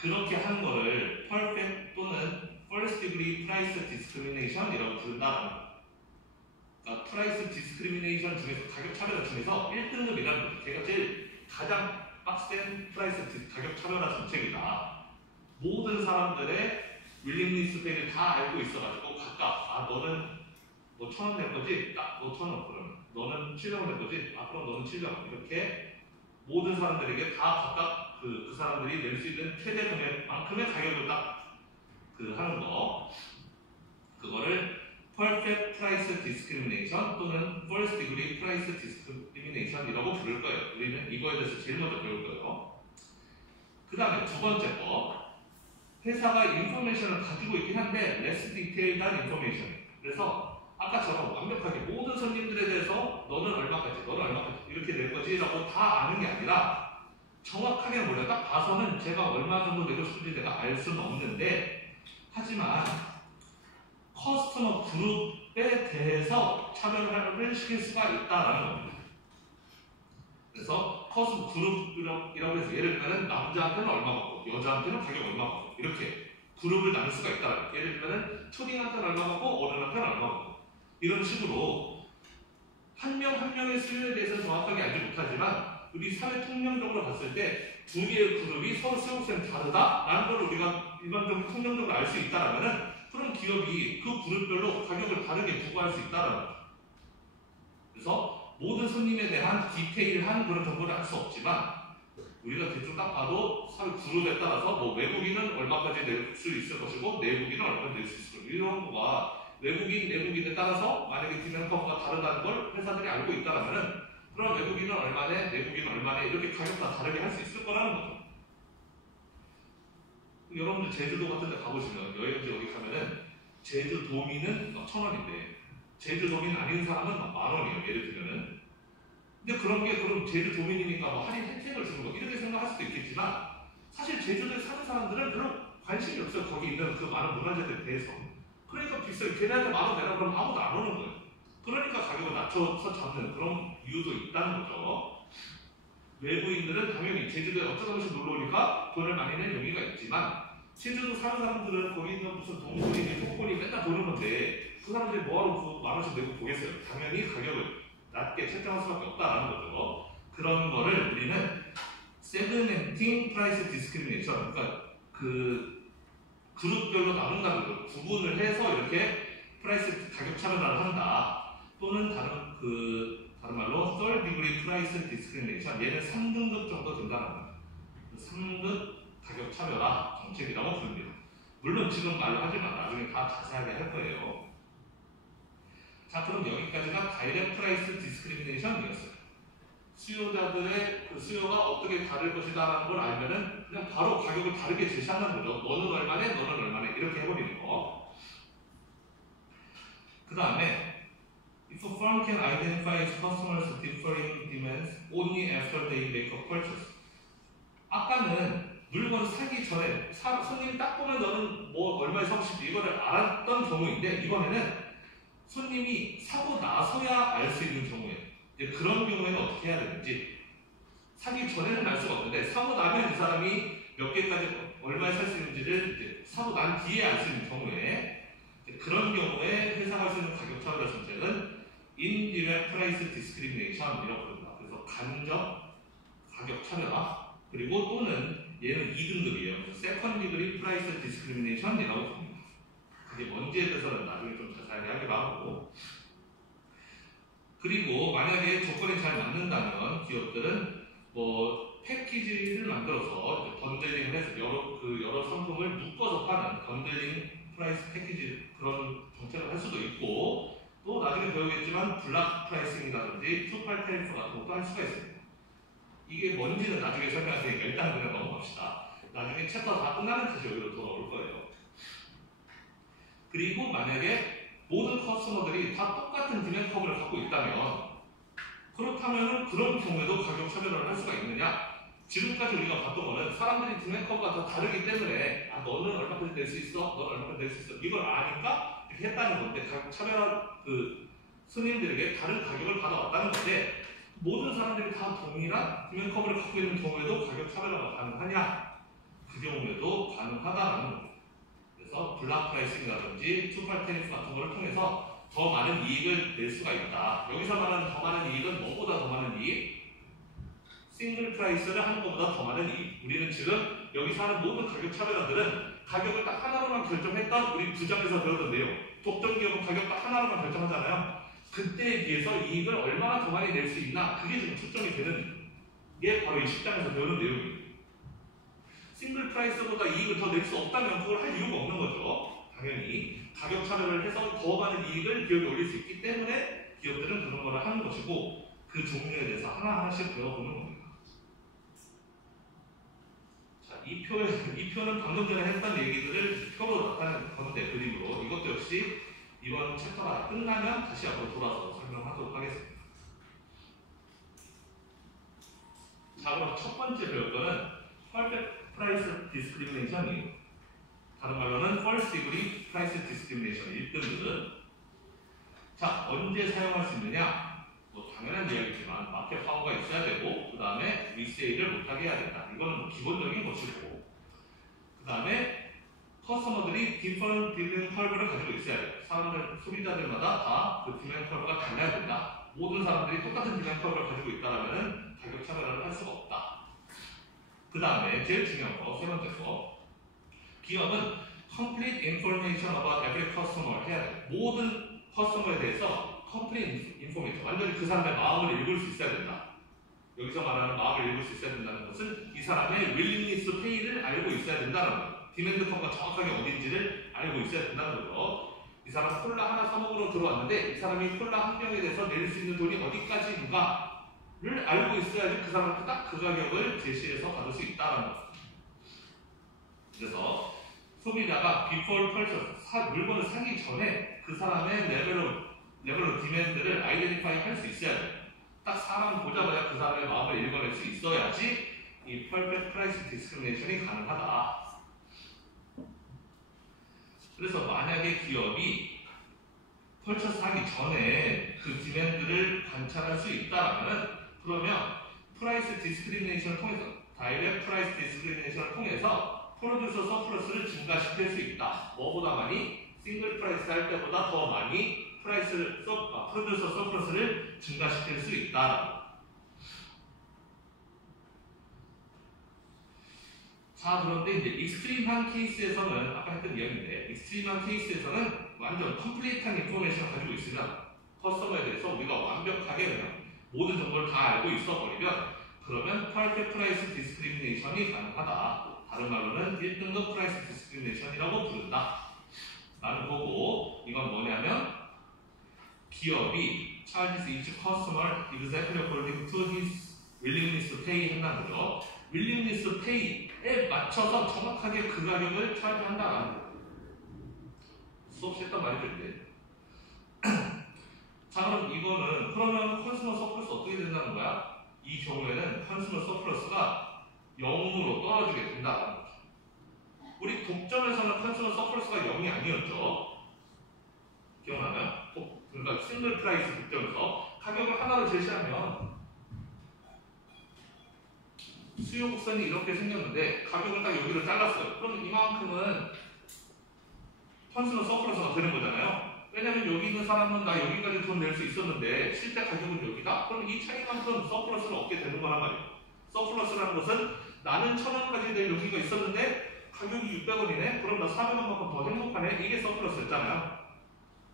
그렇게 하는 거를 perfect 또는 first degree price discrimination이라고 부른다는 거예요. 그러니까 프라이스 디스크리미네이션 중에서 가격 차별화 중에서 1등급이라는 거죠. 걔가 제일 가장 빡센 프라이스 가격 차별화 정책이다. 모든 사람들의 윌링리스 페이를 다 알고 있어가지고 각각 너는 뭐 1,000원 낼 거지? 딱 너 1,000원 그러면 너는 700원 낼 거지? 그럼 너는 700원 이렇게 모든 사람들에게 다 각각 그 사람들이 낼 수 있는 최대 금액만큼의 가격을 딱 하는 거 그거를 Perfect Price Discrimination 또는 First Degree Price Discrimination이라고 부를 거예요. 우리는 이거에 대해서 제일 먼저 배울 거예요. 그 다음에 두 번째 거 회사가 인포메이션을 가지고 있긴 한데 less detailed information 그래서 아까처럼 완벽하게 모든 손님들에 대해서 너는 얼마까지 이렇게 낼 거지 라고 다 아는 게 아니라 정확하게 몰라 딱 봐서는 제가 얼마 정도 내고 싶은지 내가 알 수는 없는데 하지만 커스터머 그룹에 대해서 차별화를 시킬 수가 있다는 겁니다. 그래서 커스터머 그룹이라고 해서 예를 들면 남자한테는 얼마 받고 여자한테는 가격 얼마 받고 이렇게 그룹을 나눌 수가 있다. 예를 들면 초딩한테는 얼마 받고 어른한테는 얼마 받고 이런 식으로 한 명 한 명의 수요에 대해서는 정확하게 알지 못하지만 우리 사회 통념적으로 봤을 때 두 개의 그룹이 서로 수용성이 다르다라는 걸 우리가 일반적으로 통념적으로 알 수 있다라면은 그럼 기업이 그 그룹별로 가격을 다르게 부과할 수 있다라는 거죠. 그래서 모든 손님에 대한 디테일한 그런 정보를 알 수 없지만 우리가 대충 딱 봐도 사회 그룹에 따라서 뭐 외국인은 얼마까지 낼 수 있을 것이고 내국인은 얼마까지 낼 수 있을 것이고 이런 거가 외국인, 내국인에 따라서 만약에 디맨드 커브가 다르다는 걸 회사들이 알고 있다라면은 그럼 외국인은 얼마네, 내국인은 얼마네 이렇게 가격 다 다르게 할 수 있을 거라는 거죠. 여러분들 제주도 같은 데 가보시면 여행지 어디 가면은 제주 도민은 막 1,000원인데 제주 도민 아닌 사람은 막 10,000원이에요. 예를 들면은. 근데 그런 게 그럼 제주 도민이니까 뭐 할인 혜택을 주는 거 이렇게 생각할 수도 있겠지만 사실 제주도에 사는 사람들은 별로 관심이 없어요. 거기 있는 그 많은 문화재들에 대해서. 그러니까 비싸요. 걔네한테 10,000원 내라 그러면 아무도 안 오는 거예요. 그러니까 가격을 낮춰서 잡는 그런 이유도 있다는 거죠. 외부인들은 당연히 제주도에 어쩌다 보시 놀러 오니까 돈을 많이 낸 용의가 있지만 제주도 사는 사람들은 거기 있는 무슨 동물이니 폭군이 맨날 도는 건데 그 사람들이 뭐하러 그 10,000원씩 내고 보겠어요. 당연히 가격을 낮게 책정할 수밖에 없다라는 거죠. 그런 거를 우리는 segmenting price discrimination, 그러니까 그 그룹별로 나눈다는 걸 구분을 해서 이렇게 프라이스 가격 차별화를 한다. 또는 다른 말로 third degree price discrimination, 얘는 3등급 정도 된다는 거예요. 3급 가격 차별화 정책이라고 부릅니다. 물론 지금 말로 하지만 나중에 다 자세하게 할 거예요. 자, 그럼 여기까지가 다이렉트 프라이스 디스크리미네이션이었어요. 수요자들의 그 수요가 어떻게 다를 것이다라는 걸 알면은 그냥 바로 가격을 다르게 제시하는 거죠. 너는 얼마네, 너는 얼마네 이렇게 해버리는 거. 그 다음에 if a firm can identify its customers' differing demands only after they make a purchase. 아까는 물건 사기 전에 손님이 딱 보면 너는 뭐 얼마에 사고 싶지 이거를 알았던 경우인데 이번에는 손님이 사고 나서야 알 수 있는 경우에 그런 경우에는 어떻게 해야 되는지 사기 전에는 알 수가 없는데 사고 나면 이 사람이 몇 개까지 얼마에 살 수 있는지를 이제 사고 난 뒤에 알 수 있는 경우에 그런 경우에 회사가 쓰는 가격 차별화 정책은 indirect price discrimination이라고 부릅니다. 그래서 간접 가격 차별화 그리고 또는 얘는 2등급이에요. second degree price discrimination이라고 부릅니다. 그게 뭔지에 대해서는 나중에 좀 자세하게 하기로 하고 그리고 만약에 조건이 잘 맞는다면 기업들은 뭐 패키지를 만들어서 번들링을 해서 여러 상품을 묶어서 파는 번들링 프라이스 패키지 그런 정책을 할 수도 있고 또 나중에 배우겠지만 블락 프라이싱이라든지 투팔 테리프 같은 것도 할 수가 있습니다. 이게 뭔지는 나중에 설명할 테니까 일단 그냥 넘어갑시다. 나중에 챕터 다 끝나면 다시 여기로 돌아올 거예요. 그리고 만약에 모든 커스터머들이 다 똑같은 디맨드 커브를 갖고 있다면 그렇다면 그런 경우에도 가격 차별화를 할 수가 있느냐? 지금까지 우리가 봤던 거는 사람들이 디맨드 커브가 다 다르기 때문에 너는 얼마까지 낼 수 있어? 너는 얼마까지 낼 수 있어? 이걸 아니까 이렇게 했다는 건데 가격 차별화 손님들에게 다른 가격을 받아왔다는 건데 모든 사람들이 다 동일한 디맨드 커브를 갖고 있는 경우에도 가격 차별화가 가능하냐? 그 경우에도 가능하다라는 거예요. 그래서 블락 프라이싱이라든지 투팔 테리프 같은 거를 통해서 더 많은 이익을 낼 수가 있다. 여기서 말하는 더 많은 이익은 뭐보다 더 많은 이익? 싱글 프라이스를 하는 것보다 더 많은 이익. 우리는 지금 여기서 하는 모든 가격 차별화들은 가격을 딱 하나로만 결정했던 우리 9장에서 배웠던 내용. 독점 기업은 가격 딱 하나로만 결정하잖아요. 그때에 비해서 이익을 얼마나 더 많이 낼 수 있나? 그게 지금 초점이 되는 게 바로 이 10장에서 배우는 내용이에요. 싱글 프라이스보다 이익을 더 낼 수 없다면 그걸 할 이유가 없는 거죠. 당연히 가격 차별을 해서 더 많은 이익을 기업에 올릴 수 있기 때문에 기업들은 그런 거를 하는 것이고 그 종류에 대해서 하나하나씩 배워보는 겁니다. 자, 이 표는 방금 전에 했던 얘기들을 표로 나타낸 건데 그림으로 이것도 역시 이번 챕터가 끝나면 다시 앞으로 돌아서 설명하도록 하겠습니다. 자, 그럼 첫 번째 배울 거는 Perfect Price Discrimination이에요. 다른 말로는 First Degree Price Discrimination 1등급은 자, 언제 사용할 수 있느냐? 뭐 당연한 이야기지만 마켓 파워가 있어야 되고 그 다음에 리세일을 못하게 해야 된다. 이거는 뭐 기본적인 것이고 그 다음에 커스터머들이 different demand curve를 가지고 있어야 돼요. 사람들, 소비자들마다 다 그 demand curve가 달라야 된다. 모든 사람들이 똑같은 demand curve를 가지고 있다면 가격 차별화를 할 수가 없다. 그 다음에 제일 중요한 거, 세 번째 거 기업은 complete information about every customer 해야 돼요. 모든 커스터머에 대해서 complete information, 완전히 그 사람의 마음을 읽을 수 있어야 된다. 여기서 말하는 마음을 읽을 수 있어야 된다는 것은 이 사람의 willingness to pay를 알고 있어야 된다는 거예요. 디맨드 커브가 정확하게 어딘지를 알고 있어야 된다는 거죠. 이 사람 콜라 하나 사먹으러 들어왔는데 이 사람이 콜라 한 병에 대해서 낼 수 있는 돈이 어디까지인가를 알고 있어야지 그 사람한테 딱 그 가격을 제시해서 받을 수 있다는 거죠. 그래서 소비자가 before purchase, 물건을 사기 전에 그 사람의 레벨 디맨드를 아이덴티파이 할 수 있어야 돼. 딱 사람 보자마자 그 사람의 마음을 읽어낼 수 있어야지 이 perfect price discrimination이 가능하다. 그래서 만약에 기업이 펄처스 하기 전에 그 디맨드를 관찰할 수 있다라면 그러면 프라이스 디스크리미네이션을 통해서 다이렉트 프라이스 디스크리미네이션을 통해서 프로듀서 서플러스를 증가시킬 수 있다. 뭐보다 많이? 싱글 프라이스 할 때보다 더 많이 프로듀서 서플러스를 증가시킬 수 있다. 자, 그런데 이제 익스트림한 케이스에서는 아까 했던 이야기인데 익스트림한 케이스에서는 완전 컴플리트한 인포메이션을 가지고 있으면 커스터머에 대해서 우리가 완벽하게 그냥 모든 정보를 다 알고 있어 버리면 그러면 퍼펙트 프라이스 디스크리미네이션이 가능하다. 다른 말로는 1등급 프라이스 디스크리미네이션이라고 부른다. 라는 거고 이건 뭐냐면 기업이 charges each customer exactly according to his willingness to pay 한다는 거죠. willingness to pay에 맞춰서 정확하게 그 가격을 charge한다라는 거. 수없이 했던 말이죠, 이제. 자, 그럼 이거는 그러면 컨슈머 서플러스 어떻게 된다는 거야? 이 경우에는 컨슈머 서플러스가 0으로 떨어지게 된다는 거죠. 우리 독점에서는 컨슈머 서플러스가 0이 아니었죠. 기억나나요? 그러니까 싱글 프라이스 독점에서 가격을 하나로 제시하면 수요 곡선이 이렇게 생겼는데 가격을 딱 여기로 잘랐어요. 그럼 이만큼은 컨슈머 서플러스가 되는 거잖아요. 왜냐면 여기 있는 사람은 나 여기까지 돈 낼 수 있었는데 실제 가격은 여기다? 그럼 이 차이만큼 서플러스를 얻게 되는 거란 말이에요. 서플러스라는 것은 나는 1,000원까지 낼 여기가 있었는데 가격이 600원이네? 그럼 나 400원만큼 더 행복하네? 이게 서플러스였잖아요.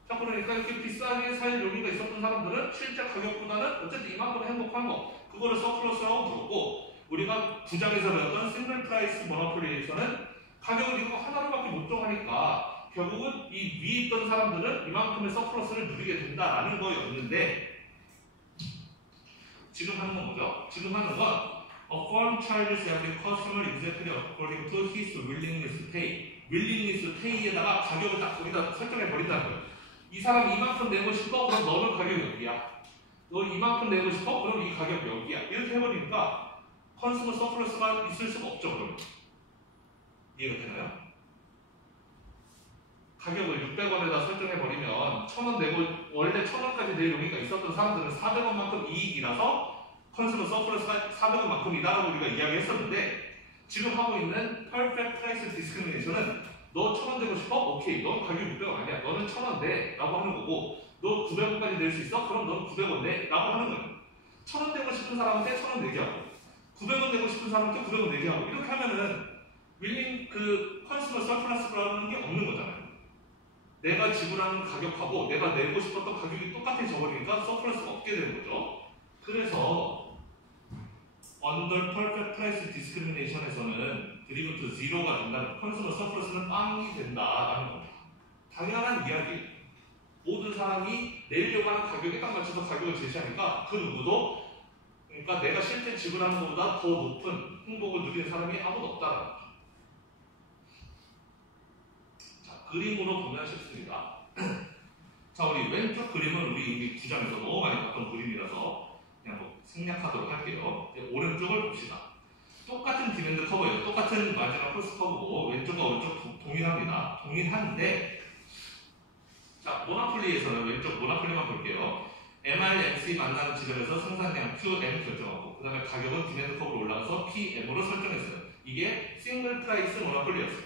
자, 그러니까 이렇게 비싸게 살 여기가 있었던 사람들은 실제 가격보다는 어쨌든 이만큼 행복한 거 그거를 서플러스라고 부르고 우리가 부장에서 배웠던 싱글 프라이스 모노폴리에서는 가격을 이거 하나로밖에 못 정하니까 결국은 이 위에 있던 사람들은 이만큼의 서플러스를 누리게 된다라는 거였는데 지금 하는 건 뭐죠? 지금 하는 건 A firm charges every customer exactly according to his willingness to pay. willingness to pay에다가 가격을 딱 거기다 설정해 버린다는 거예요. 이 사람이 이만큼 내고 싶어? 그럼 너는 가격 여기야. 너 이만큼 내고 싶어? 그럼 이 가격 여기야. 이렇게 해버리니까 컨슈머 서플러스가 있을 수가 없죠. 그러면 이해가 되나요? 가격을 600원에다 설정해버리면 1,000원 내고 원래 1,000원까지 낼 용의가 있었던 사람들은 400원만큼 이익이라서 컨슈머 서플러스가 400원만큼이다라고 우리가 이야기했었는데 지금 하고 있는 Perfect Price Discrimination은 너 1,000원 내고 싶어? 오케이. 넌 가격 600원 아니야. 너는 1,000원 내. 라고 하는 거고 너 900원까지 낼 수 있어? 그럼 넌 900원 내. 라고 하는 거예요. 1,000원 내고 싶은 사람한테 1,000원 내게 하고 900원 내고 싶은 사람한테 900원 내게 하고 이렇게 하면은 윌링 그 컨슈머 서플러스라는 게 없는 거잖아요. 내가 지불하는 가격하고 내가 내고 싶었던 가격이 똑같아져 버리니까 서플러스가 없게 되는 거죠. 그래서 Under Perfect Price Discrimination에서는 드리븐 to zero가 된다는 컨슈머 서플러스는 빵이 된다라는 겁니다. 당연한 이야기. 모든 사람이 내려고 하는 가격에 딱 맞춰서 가격을 제시하니까 그 누구도 그러니까 내가 실제 지불하는 것보다 더 높은 행복을 누리는 사람이 아무도 없다라는 거죠. 자, 그림으로 보면 쉽습니다. 자, 우리 왼쪽 그림은 우리 9장에서 너무 많이 봤던 그림이라서 그냥 뭐 생략하도록 할게요. 오른쪽을 봅시다. 똑같은 디맨드 커브예요. 똑같은 마지막 코스 커브고 왼쪽과 오른쪽 동일합니다. 동일한데 자, 모노폴리에서는 왼쪽 모노폴리만 볼게요. MRMC 만나는 지점에서 생산량 QM 결정하고 그 다음에 가격은 디맨드 커브로 올라가서 PM으로 설정했어요. 이게 싱글 프라이스 모노폴리였어요.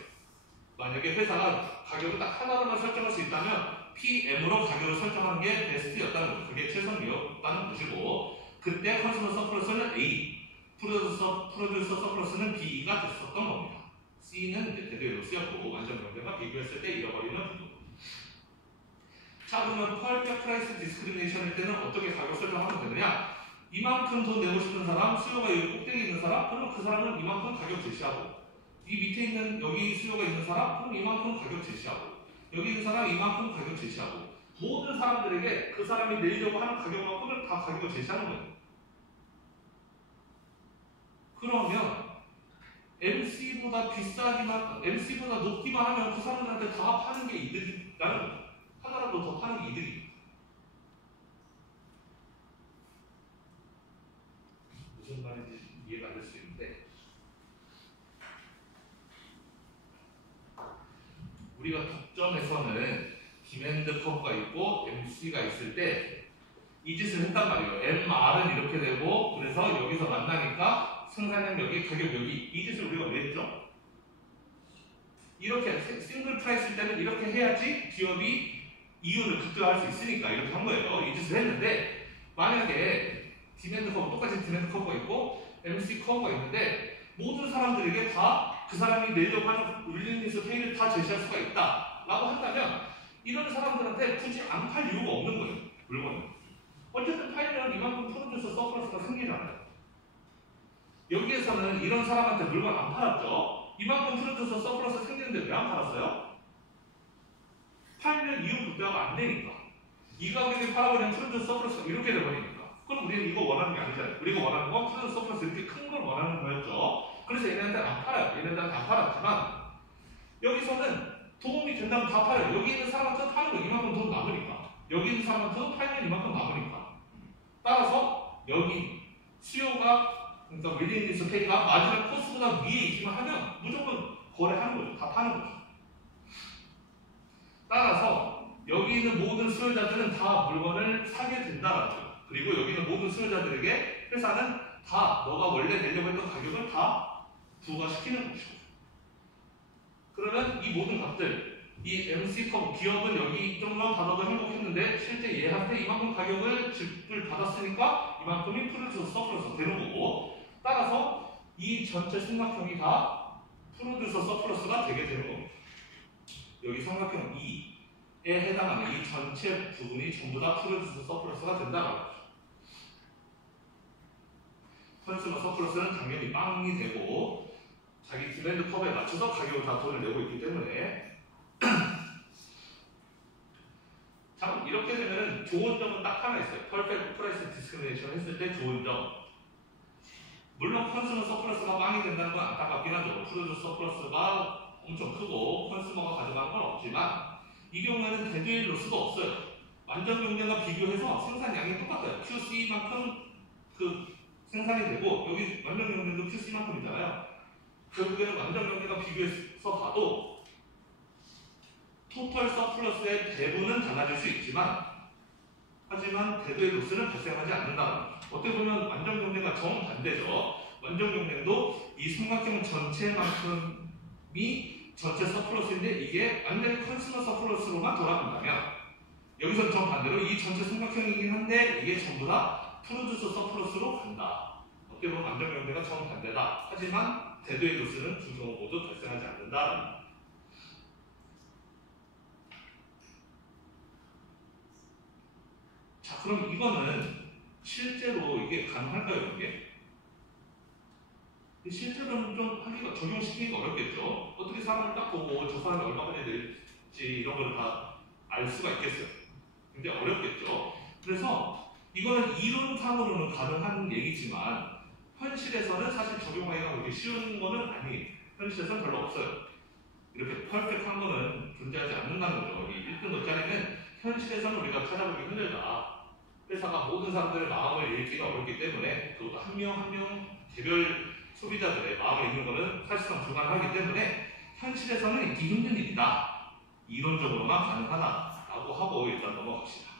만약에 회사가 가격을 딱 하나로만 설정할 수 있다면 PM으로 가격을 설정하는 게 베스트였다는 거죠. 그게 최선이었다는 것이고 그때 컨슈머 서플러스는 A, 프로듀서 서플러스는 B가 됐었던 겁니다. C는 이제 그대로 쓰였고 완전 명대가 비교했을 때 잃어버리는 부분. 자, 그러면 퍼펙트 프라이스 디스크리미네이션일 때는 어떻게 가격 설정하면 되느냐? 이만큼 돈 내고 싶은 사람, 수요가 여기 꼭대기에 있는 사람, 그러면 그 사람은 이만큼 가격 제시하고 이 밑에 있는 여기 수요가 있는 사람, 그럼 이만큼 가격 제시하고 여기 있는 사람 이만큼 가격 제시하고 모든 사람들에게 그 사람이 내려고 하는 가격만큼을 다 가격을 제시하는 거예요. 그러면 MC보다 비싸기만, MC보다 높기만 하면 그 사람들한테 다 파는 게 이득이라는 거죠. 하나라도 더 파는 게 이득이에요. 무슨 말인지 이해가 안 될 수 있는데, 우리가 독점에서는 디맨드 커브가 있고 MC가 있을 때 이 짓을 했단 말이에요. MR은 이렇게 되고, 그래서 여기서 만나니까 생산량력이 가격력이, 이 짓을 우리가 왜 했죠? 이렇게 싱글 프라이스일 때는 이렇게 해야지 기업이 이윤을 극대화할 수 있으니까 이렇게 한 거예요. 이 짓을 했는데, 만약에 디맨드 커브, 똑같이 디맨드 커브가 있고 MC 커브가 있는데 모든 사람들에게 다 그 사람이 내려고 하는 윌링니스 페이를 다 제시할 수가 있다 라고 한다면 이런 사람들한테 굳이 안 팔 이유가 없는 거예요. 물건을 어쨌든 팔면 이만큼 프로듀서 서플러스가 생기잖아요. 여기에서는 이런 사람한테 물건 안 팔았죠. 이만큼 프로듀서 서플러스 생기는데 왜 안 팔았어요? 팔면 이윤 극대화가 안 되니까. 이 가격에 팔아버리면 프로듀서 서플러스가 이렇게 돼버리니까. 그럼 우리는 이거 원하는 게 아니잖아요. 우리가 원하는 건 프로듀서 서플러스 이렇게 큰 걸 원하는 거였죠. 그래서 얘네한테 안 팔아요. 얘네한테 안 팔았지만 여기서는 도움이 된다면 다 팔아요. 여기 있는 사람한테 파는 거 이만큼 돈 남으니까. 여기 있는 사람한테 팔면 이만큼 남으니까. 따라서 여기 수요가, 그러니까 윌링니스 페이가 마지막 코스보다 위에 있기만 하면 무조건 거래하는 거죠. 다 파는 거죠. 따라서 여기 있는 모든 수요자들은 다 물건을 사게 된다는 거죠. 그리고 여기 있는 모든 수요자들에게 회사는 다 너가 원래 내려고 했던 가격을 다 부과시키는 것이고, 그러면 이 모든 값들, 이 MC 커브, 기업은 여기 이 정도만 받아도 행복했는데 실제 얘한테 이만큼 가격을 지급을 받았으니까 이만큼이 프로듀서 서플러스 되는 거고, 따라서 이 전체 삼각형이 다 프로듀서 서플러스가 되게 되는 겁니다. 여기 삼각형 2에 해당하는 이 전체 부분이 전부 다 프로듀서 서플러스가 된다는 거죠. 컨슈머 서플러스는 당연히 빵이 되고 자기 디맨드 컵에 맞춰서 가격을 다 돈을 내고 있기 때문에 참 이렇게 되면 좋은 점은 딱 하나 있어요. 퍼펙트 프라이스 디스크리미네이션 했을 때 좋은 점. 물론 컨슈머 서플러스가 빵이 된다는 건 안타깝긴 하죠. 프로듀서 서플러스가 엄청 크고 컨슈머가 가져가는 건 없지만 이 경우에는 데드웨이 로스가 없어요. 완전 경쟁과 비교해서 생산량이 똑같아요. QC만큼 그 생산이 되고 여기 완전 경쟁도 QC만큼이잖아요. 결국에는 완전 경쟁과 비교해서 봐도 토탈 서플러스의 배분은 달라질 수 있지만 하지만 데드웨이 로스는 발생하지 않는다. 어떻게 보면 완전 경쟁과 정반대죠. 완전 경쟁도 이 삼각형 전체만큼이 전체 서플러스인데 이게 완전히 컨슈머 서플러스로만 돌아간다면 여기서 정반대로 이 전체 삼각형이긴 한데 이게 전부 다 프로듀서 서플러스로 간다. 어떻게 보면 완전 경쟁과 정반대다. 하지만 데드웨이 로스는 두 경우 모두 발생하지 않는다. 자, 그럼 이거는 실제로 이게 가능할까요, 이게? 실제로는 좀 하기가, 적용시키기가 어렵겠죠. 어떻게 사람을 딱 보고 저 사람이 얼마나 될지 이런 걸 다 알 수가 있겠어요. 굉장히 어렵겠죠. 그래서 이거는 이론상으로는 가능한 얘기지만 현실에서는 사실 적용하기가 그렇게 쉬운 거는 아니에요. 현실에서는 별로 없어요. 이렇게 퍼펙트한 거는 존재하지 않는다는 거죠. 이 1등급짜리는 현실에서는 우리가 찾아보기 힘들다. 회사가 모든 사람들의 마음을 읽기가 어렵기 때문에 그것도 한 명 한 명 개별 소비자들의 마음에 있는 거는 사실상 불가능하기 때문에 현실에서는 있기 힘든 일이다. 이론적으로만 가능하다라고 하고 일단 넘어갑시다.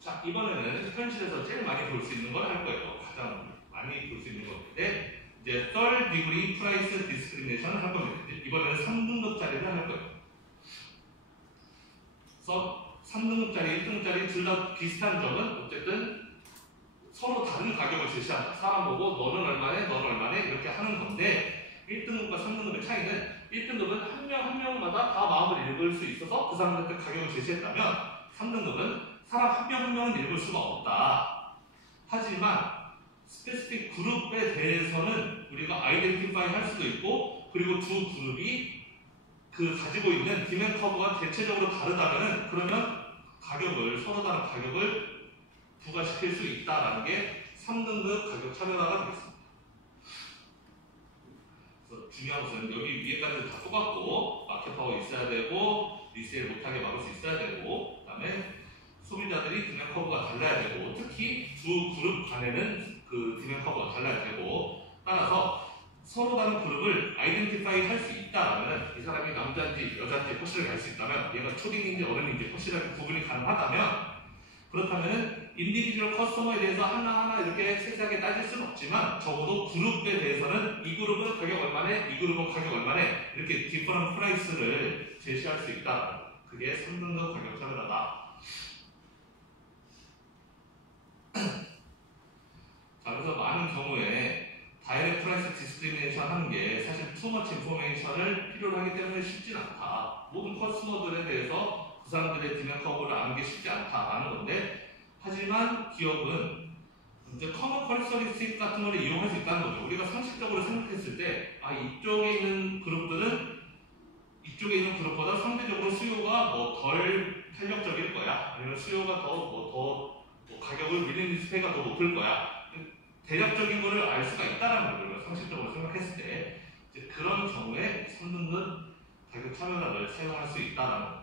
자, 이번에는 현실에서 제일 많이 볼 수 있는 걸 할 거예요. 가장 많이 볼 수 있는 건데 이제 third degree price discrimination을 할 겁니다. 이번에는 3등급짜리를 할 거예요. 그래서 3등급짜리, 1등급짜리 둘 다 비슷한 점은 어쨌든 서로 다른 가격을 제시한다. 사람 보고 너는 얼마네, 너는 얼마네 이렇게 하는 건데 1등급과 3등급의 차이는 1등급은 한 명 한 명마다 다 마음을 읽을 수 있어서 그 사람한테 가격을 제시했다면 3등급은 사람 한 명 한 명은 읽을 수가 없다. 하지만 스페시픽 그룹에 대해서는 우리가 아이덴티파이 할 수도 있고 그리고 두 그룹이 그 가지고 있는 디맨드 커브가 대체적으로 다르다면 그러면 가격을 서로 다른 가격을 부과시킬 수 있다라는 게 3등급 가격 차별화가 되겠습니다. 중요한 것은 여기 위에까지 다 똑같고 마켓 파워 있어야 되고 리세일 못하게 막을 수 있어야 되고 그다음에 소비자들이 디맨드 커브가 달라야 되고 특히 두 그룹 간에는 그 디맨드 커브가 달라야 되고 따라서 서로 다른 그룹을 아이덴티파이 할 수 있다라면 이 사람이 남자인지 여자인지 확실하게 알 수 있다면 얘가 초딩인지 어른인지 확실하게 구분이 가능하다면 그렇다면 인디비주얼 커스터머에 대해서 하나하나 이렇게 세세하게 따질 수는 없지만 적어도 그룹에 대해서는 이 그룹은 가격 얼마네, 이 그룹은 가격 얼마네 이렇게 디퍼런 프라이스를 제시할 수 있다. 그게 3등급 가격 차별화다. 자, 그래서 많은 경우에 다이렉트 프라이스 디스크리미네이션 하는 게 사실 투머치 인포메이션을 필요로 하기 때문에 쉽진 않다. 모든 커스터머들에 대해서 그 사람들의 디맨드 커브를 아는 게 쉽지 않다라는 건데 하지만 기업은 이제 커먼 커렉터리스틱 같은 걸 이용할 수 있다는 거죠. 우리가 상식적으로 생각했을 때 이쪽에 있는 그룹들은 이쪽에 있는 그룹보다 상대적으로 수요가 뭐 덜 탄력적일 거야. 아니면 수요가 더 가격을 밀리는 스펙가 더 높을 거야. 대략적인 거를 알 수가 있다는 거죠. 상식적으로 생각했을 때 이제 그런 경우에 3등급 가격 차별화를 사용할 수 있다는 거.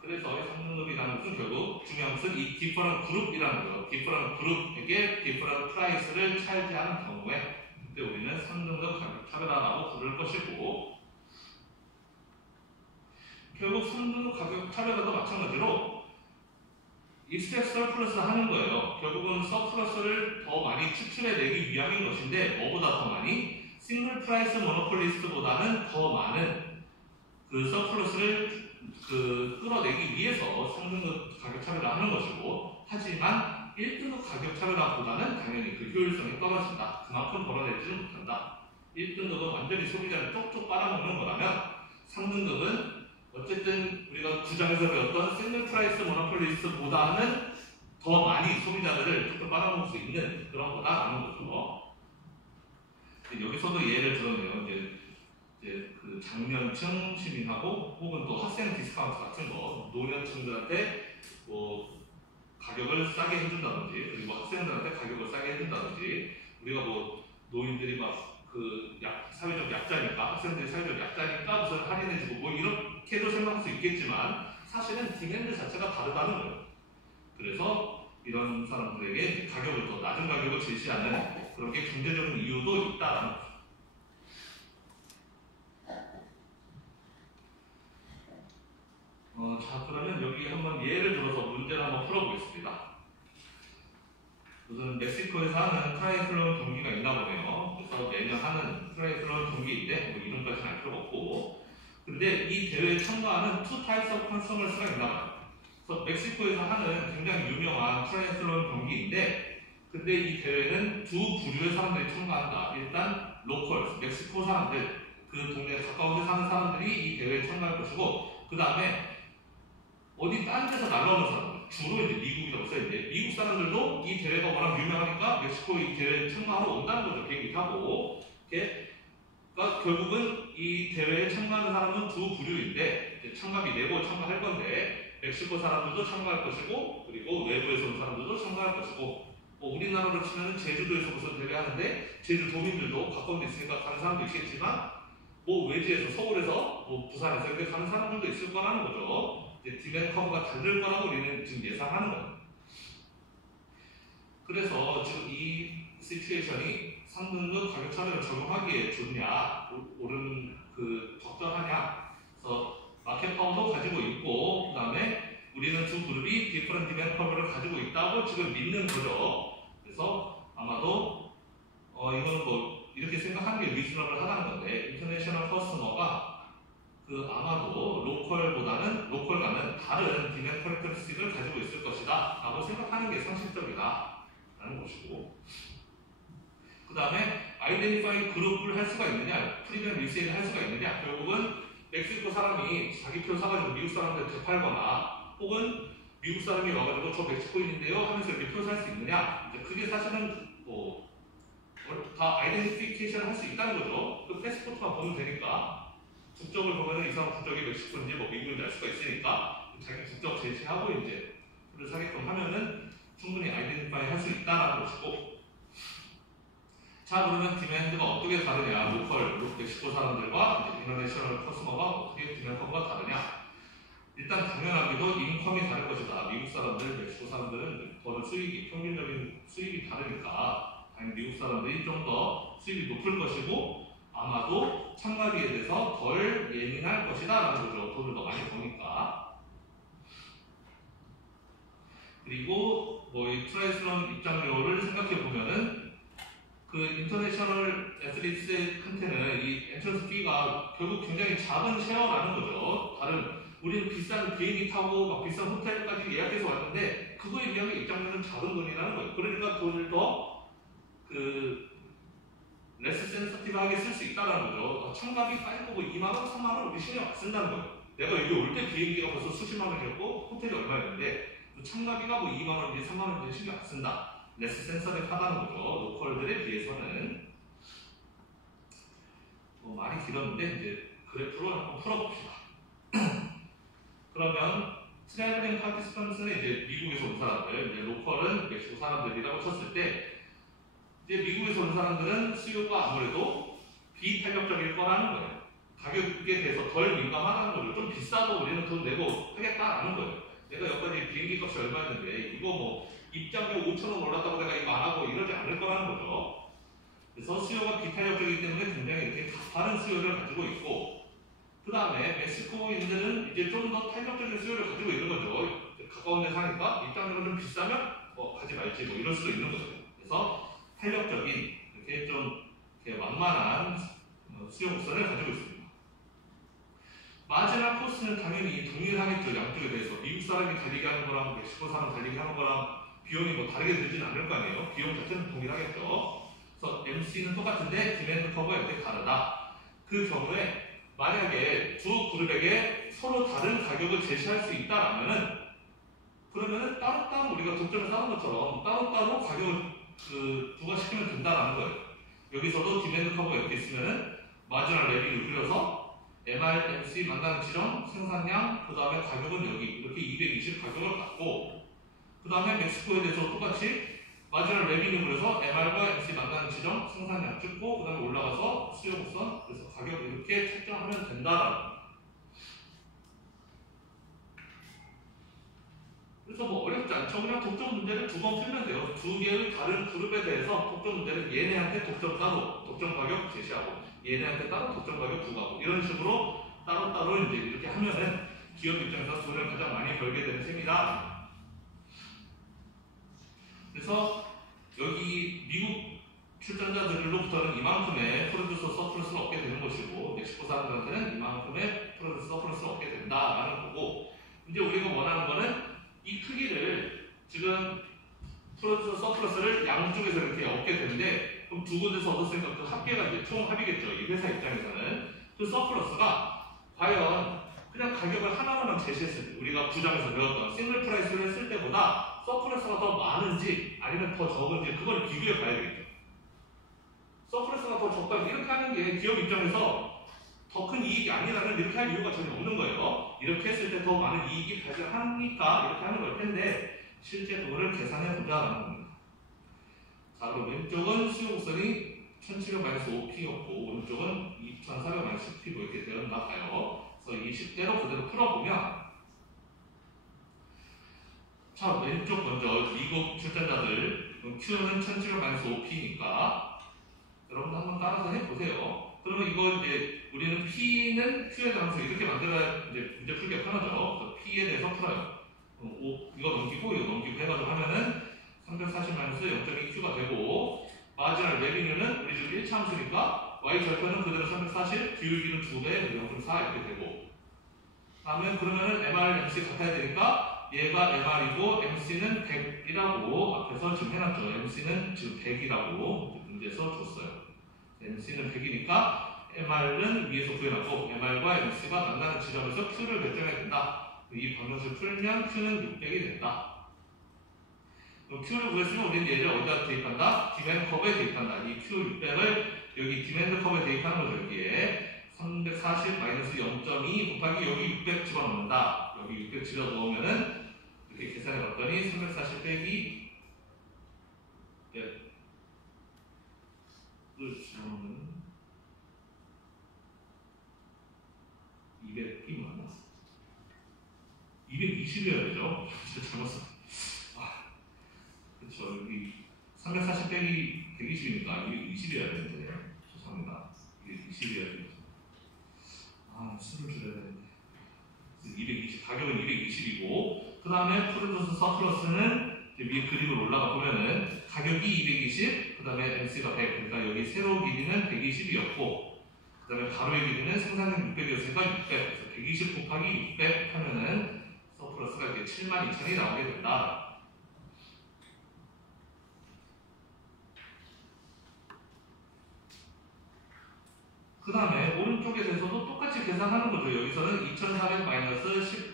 그래서 3등급이라는 것은 결국 중요한 것은 이 디퍼런 그룹이라는 거예요. 디퍼런 그룹에게 디퍼런 프라이스를 차지하는 경우에 그때 우리는 3등급 가격 차별화라고 부를 것이고 결국 3등급 가격 차별화도 마찬가지로 익스트랙 서플러스 하는 거예요. 결국은 서플러스를 더 많이 추출해내기 위함인 것인데 뭐보다 더 많이? 싱글 프라이스 모노폴리스트보다는 더 많은 그 서플러스를 끌어내기 위해서 3등급 가격 차별화 하는 것이고 하지만 1등급 가격 차별화보다는 당연히 그 효율성이 떨어진다. 그만큼 벌어내지는 못한다. 1등급은 완전히 소비자를 쪽쪽 빨아먹는 거라면 3등급은 어쨌든 우리가 구장에서 배웠던 싱글 프라이스 모노폴리스트보다는 더 많이 소비자들을 쪽쪽 빨아먹을 수 있는 그런 거다라는 거죠. 여기서도 예를 들었네요. 이제 그 장년층 시민하고 혹은 또 학생 디스카운트 같은 거 노년층들한테 뭐 가격을 싸게 해준다든지 그리고 학생들한테 가격을 싸게 해준다든지 우리가 뭐 노인들이 막 그 사회적 약자니까 학생들이 사회적 약자니까 무슨 할인해주고 뭐 이렇게도 생각할 수 있겠지만 사실은 디맨드 자체가 다르다는 거예요. 그래서 이런 사람들에게 가격을 더 낮은 가격을 제시하는 그런 게 경제적인 이유도 있다라는 거죠. 자, 그러면 여기 한번 예를 들어서 문제를 한번 풀어보겠습니다. 우선 멕시코에서 하는 트라이애슬론 경기가 있나 보네요. 그래서 매년 하는 트라이애슬론 경기인데 뭐 이름까지는 알 필요가 없고 근데 이 대회에 참가하는 투 타입스 오브 컨서머스가 있나 봐요. 그래서 멕시코에서 하는 굉장히 유명한 트라이애슬론 경기인데 근데 이 대회는 두 부류의 사람들이 참가한다. 일단 로컬, 멕시코 사람들 그 동네에 가까운 데 사는 사람들이 이 대회에 참가할 것이고 그 다음에 어디 딴 데서 날라오는 사람들 주로 이제 미국이라고 써있는데 미국 사람들도 이 대회가 워낙 유명하니까 멕시코 이 대회에 참가하러 온다는 거죠. 비행기 타고 그러니까 결국은 이 대회에 참가하는 사람은 두 부류인데 이제 참가비 내고 참가할 건데 멕시코 사람들도 참가할 것이고 그리고 외부에서 온 사람들도 참가할 것이고 뭐 우리나라로 치면 제주도에서 무슨 대회 하는데 제주도민들도 가까운 데 있으니까 가는 사람도 있겠지만 뭐 외지에서 서울에서 뭐 부산에서 이렇게 가는 사람들도 있을 거라는 거죠. 디맨드 커브가 다를 거라고 우리는 지금 예상하는 거예요. 그래서 지금 이 시츄에이션이 3등급 가격 차별을 적용하기에 좋냐, 옳은 적절하냐. 그래서 마켓 파워도 가지고 있고, 그 다음에 우리는 두 그룹이 디퍼런트 디맨드 커브를 가지고 있다고 지금 믿는 거죠. 그래서 아마도 이거는 뭐 이렇게 생각하는 게 리즈너블 하다는 건데, 인터내셔널 커스터머가 아마도 로컬과는 다른 디맨드 캐릭터리스틱을 가지고 있을 것이다 라고 생각하는 게 상식적이다 라는 것이고 그 다음에 아이덴티파이 그룹을 할 수가 있느냐 프리미엄 리세일을 할 수가 있느냐 결국은 멕시코 사람이 자기 표 사가지고 미국 사람들한테 팔거나 혹은 미국 사람이 와가지고 저 멕시코인인데요 하면서 이렇게 표 살 수 있느냐 이제 그게 사실은 다 아이덴티피케이션 할 수 있다는 거죠. 그 패스포트만 보면 되니까 국적을 보면 이 사람 국적이 멕시코인지 뭐 미국인지 알 수가 있으니까 자기 국적 제시하고 이제 표를 사게끔 하면은 충분히 아이덴티파이 할 수 있다는 것이고, 자 그러면 디맨드가 어떻게 다르냐, 로컬 멕시코 사람들과 이제 인터내셔널 커스머가 어떻게 디맨드가 다르냐. 일단 당연하게도 인컴이 다를 것이다. 미국 사람들, 멕시코 사람들은 버는 수익이 평균적인 수익이 다르니까 당연히 미국 사람들이 좀 더 수익이 높을 것이고 아마도 참가비에 대해서 덜 예민할 것이다 라는 거죠. 돈을 더 많이 버니까. 그리고 뭐 이 트라이슬론 입장료를 생각해 보면은 그 인터내셔널 애슬리트한테는 이 엔트런스 피가 결국 굉장히 작은 쉐어라는 거죠. 다른 우리는 비싼 비행기 타고 막 비싼 호텔까지 예약해서 왔는데 그거에 비하면 입장료는 작은 돈이라는 거예요. 그러니까 돈을 더 레스 센서티브하게 쓸 수 있다는 거죠. 참가비 빨리 뭐 2만 원, 3만 원 우리 신경 안 쓴다는 거예요. 내가 여기 올 때 비행기가 벌써 수십만 원이었고 호텔이 얼마였는데 참가비가 뭐 2만 원인지 3만 원인지 신경 안 쓴다. 레스 센서티브하다는 거죠. 로컬들에 비해서는. 말이 길었는데 이제 그래프로 한번 풀어봅시다. 그러면 트래블링 파티스펀트는 이제 미국에서 온 사람들, 이제 로컬은 멕시코 사람들이라고 쳤을 때 이제 미국에서 온 사람들은 수요가 아무래도 비탄력적일 거라는 거예요. 가격에 대해서 덜 민감하다는 거죠. 좀 비싸도 우리는 돈 내고 하겠다라는 거예요. 내가 여기까지 비행기 값이 얼마였는데 이거 뭐 입장료 5,000원 올랐다고 내가 이거 안 하고 이러지 않을 거라는 거죠. 그래서 수요가 비탄력적이기 때문에 굉장히 이렇게 가파른 수요를 가지고 있고 그 다음에 멕시코인들은 이제 좀 더 탄력적인 수요를 가지고 있는 거죠. 가까운 데 사니까 입장료가 좀 비싸면 가지 말지 뭐 이럴 수도 있는 거죠. 그래서 탄력적인 이렇게 좀 이렇게 만만한 수요 곡선을 가지고 있습니다. 마지막 코스는 당연히 동일하겠죠. 양쪽에 대해서 미국 사람이 달리기 하는 거랑 멕시코 사람 달리기 하는 거랑 비용이 뭐 다르게 들지는 않을 거 아니에요. 비용 자체는 동일하겠죠. 그래서 MC는 똑같은데 디맨드 커브가 이렇게 다르다. 그 경우에 만약에 두 그룹에게 서로 다른 가격을 제시할 수 있다라면은 그러면은 따로따로 우리가 독점을 쌓은 것처럼 따로따로 가격을 부과시키면 된다라는 거예요. 여기서도 디맨드 커브가 이렇게 있으면은 마지널 레비뉴 그려서 MRMC 만나는 지점, 생산량, 그 다음에 가격은 여기 이렇게 220 가격을 갖고 그 다음에 멕시코에 대해서 똑같이 마지널 레비뉴 그래서 MR과 MC 만나는 지점, 생산량 찍고 그 다음에 올라가서 수요 곡선 그래서 가격 이렇게 책정하면 된다라는 거예요. 그래서 뭐 어렵지 않죠. 그냥 독점 문제를 두 번 풀면 돼요. 두 개의 다른 그룹에 대해서 독점 문제는 얘네한테 독점 따로 독점 가격 제시하고 얘네한테 따로 독점 가격 부과하고 이런 식으로 따로따로 이제 이렇게 하면은 기업 입장에서 돈을 가장 많이 벌게 되는 셈이다. 그래서 여기 미국 출전자들로부터는 이만큼의 프로듀서 서플러스를 얻게 되는 것이고 멕시코 사람들한테는 이만큼의 프로듀서 서플러스를 얻게 된다라는 거고 이제 우리가 원하는 거는 이 크기를 지금 프로듀서 서플러스를 양쪽에서 이렇게 얻게 되는데 그럼 두 군데서 얻었으니까 그 합계가 이제 총 합이겠죠. 이 회사 입장에서는 그 서플러스가 과연 그냥 가격을 하나만 제시했을 때 우리가 부장에서 배웠던 싱글 프라이스를 했을 때보다 서플러스가 더 많은지 아니면 더 적은지 그걸 비교해 봐야 되겠죠. 서플러스가 더 적다 이렇게 하는 게 기업 입장에서 더 큰 이익이 아니라면 이렇게 할 이유가 전혀 없는 거예요. 이렇게 했을 때 더 많은 이익이 발생하니까 이렇게 하는 걸 텐데 실제 그거를 계산해 보자라는 겁니다. 자 그럼 왼쪽은 수요 곡선이 1700-5P였고 오른쪽은 2400-10P로 이렇게 되었나 봐요. 그래서 이 식대로 그대로 풀어보면 자 왼쪽 먼저 미국 출전자들 Q는 1700-5P니까 여러분 한번 따라서 해보세요. 그러면 이거 이제 우리는 P는 Q에 대해서 이렇게 만들어야 이제 문제 풀기가 편하죠. P에 대해서 풀어요. 이거 넘기고 이거 넘기고 해가지고 하면은 340-0.2Q가 되고 마지막 레비뉴는 우리 지금 1차 함수니까 Y 절편은 그대로 340, 기울기는 2배, 0.4 이렇게 되고 다음에 그러면은 MR, MC 같아야 되니까 얘가 MR이고 MC는 100이라고 앞에서 지금 해놨죠. MC는 지금 100이라고 문제에서 줬어요. MC는 100이니까 MR은 위에서 구해놨고 MR과 MC가 만나는 지점에서 Q를 결정해야 된다. 이 방정식을 풀면 Q는 600이 된다. Q를 구했으면 우리는 얘를 어디다 대입한다? 디맨드 컵에 대입한다. 이 Q600을 여기 디맨드 컵에 대입하는 거죠. 여기에 340-0.2 곱하기 여기 600 집어넣는다. 여기 600 집어넣으면은 이렇게 계산해 봤더니 340 빼기 200이 맞나? 220이어야 되죠? 진짜 잘못 써. 그렇죠. 여기 340 빼기 120이니까 220이어야 되는데 죄송합니다. 220이어야 되죠. 수를 줄여야 되는데 220, 가격은 220이고 그 다음에 프로듀스 서플러스는 위에 그림으로 올라가 보면은 가격이 220, 그 다음에 MC가 100, 그러니까 여기 세로 길이는 120이었고 그 다음에 가로의 길이는 생산량 600이었으니까 600, 그래서 120 곱하기 600 하면은 서플러스가 이렇게 72,000이 나오게 된다. 그 다음에 오른쪽에 대해서도 똑같이 계산하는 거죠. 여기서는 2400 마이너스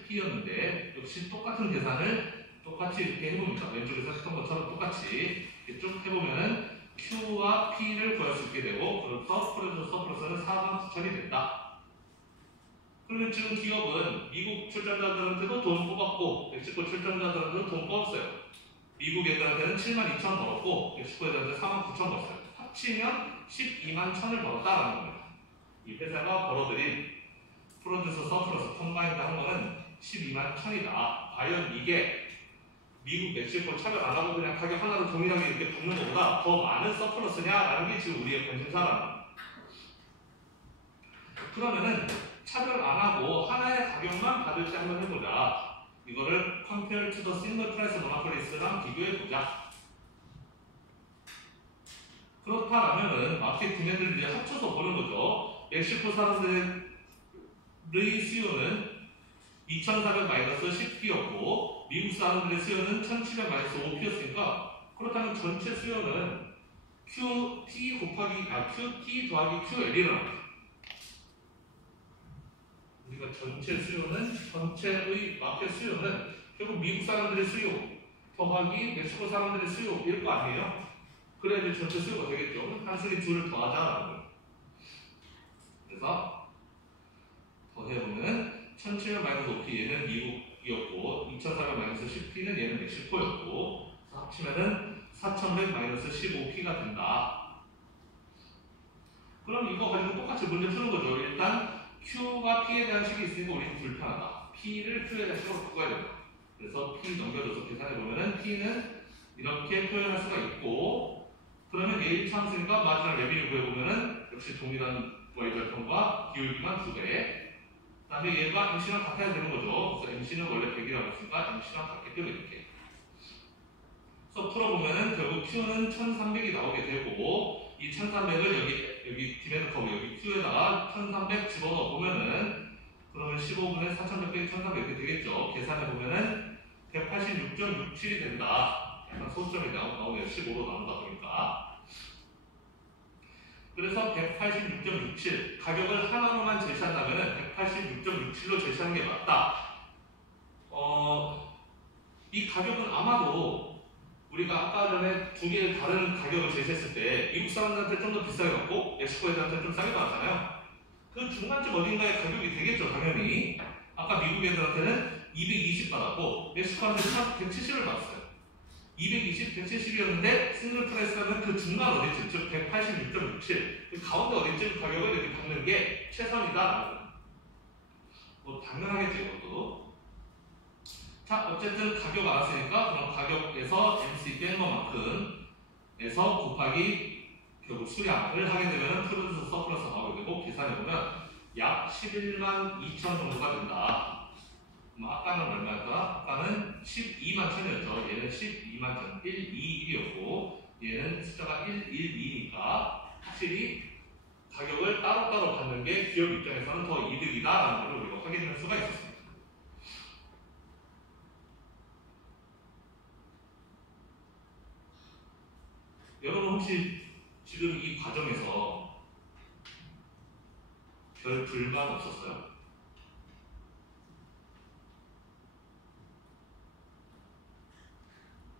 10p였는데 역시 똑같은 계산을 똑같이 이렇게 해봅니다. 왼쪽에서 했던 것처럼 똑같이 이렇게 쭉 해보면은 Q와 P를 구할 수 있게 되고 그래서 프로듀스 서플러스는 49,000이 됐다. 그러면 지금 기업은 미국 출전자들한테도 돈 뽑았고 멕시코 출전자들한테도 돈 뽑았어요. 미국 애들한테는 72,000 벌었고 멕시코 애들한테 49,000 벌었어요. 합치면 121,000을 벌었다라는 거예요. 이 회사가 벌어들인 프로듀서 서플러스 컴바인드 한 거는 121,000이다. 과연 이게 미국, 멕시코 차별 안 하고 그냥 가격 하나로 동일하게 이렇게 붙는 것보다 더 많은 서플러스냐라는 게 지금 우리의 관심사라는 거예요. 그러면은 차별 안 하고 하나의 가격만 받을지 한번 해보자. 이거를 compare to the single price monopolist랑 비교해보자. 그렇다라면은 마켓 디맨드를 이제 합쳐서 보는 거죠. 멕시코 사람들의 수요는 2,400 마이너스 10p였고 미국 사람들의 수요는 1,700 마이너스 5p였으니까 그렇다면 전체 수요는 QT 곱하기 QT 더하기 QL이라는 거죠. 우리가 전체 수요는 전체의 마켓 수요는 결국 미국 사람들의 수요 더하기 멕시코 사람들의 수요일 거 아니에요? 그래야지 전체 수요가 되겠죠. 단순히 둘을 더하자라는 거예요. 그래서 더해보면 1,700 마이너스 5p 얘는 미국이었고 2,400 마이너스 10p는 얘는 멕시코였고 합치면은 4,100 마이너스 15p가 된다. 그럼 이거 가지고 똑같이 문제 푸는 거죠. 일단 Q와 P에 대한 식이 있으니까 우리는 불편하다. P를 Q에 대한 식으로 바꿔야 된다. 그래서 P 넘겨줘서 계산해보면은 P는 이렇게 표현할 수가 있고 그러면 얘 1차함수니까 마지막 레비를 구해보면은 역시 동일한 Y절편과 기울기만 2배 그 다음에 얘가 MC랑 같아야 되는 거죠. 그래서 MC는 원래 100이라고 했으니까 MC랑 같게끔 이렇게 그래서 풀어보면은 결국 Q는 1300이 나오게 되고 이 1300을 여기 디맨드 커브 여기 Q에다가 1300 집어넣어 보면은 그러면 15분의 4100 빼기 1300 이렇게 되겠죠. 계산해보면은 186.67이 된다. 약간 소점이 나오네요. 15로 나온다 보니까. 그래서 186.67 가격을 하나로만 제시한다면 186.67로 제시하는 게 맞다. 이 가격은 아마도 우리가 아까 전에 두 개의 다른 가격을 제시했을 때 미국 사람들한테 좀 더 비싸게 받고 멕시코 애들한테 좀 싸게 받았잖아요. 그 중간쯤 어딘가에 가격이 되겠죠. 당연히 아까 미국 애들한테는 220 받았고 멕시코한테 170을 받았어요. 220, 170이었는데 싱글 프라이스라는 그 중간 어디쯤, 즉 186.67, 그 가운데 어디쯤 가격을 이렇게 받는 게 최선이다. 뭐 당연하겠죠, 이것도. 자, 어쨌든 가격 알았으니까 그럼 가격에서 MC 뺀 것만큼에서 곱하기 결국 수량을 하게 되면 프로듀스 서플러스 나오게 되고 계산해보면 약 11만 2천 정도가 된다. 아까는 얼마였더라? 아까는 12만 천이었죠. 얘는 12만 천, 121이었고 얘는 숫자가 112니까 확실히 가격을 따로따로 받는 게 기업 입장에서는 더 이득이다라는 걸 우리가 확인할 수가 있었습니다. 여러분 혹시 지금 이 과정에서 별 불만 없었어요?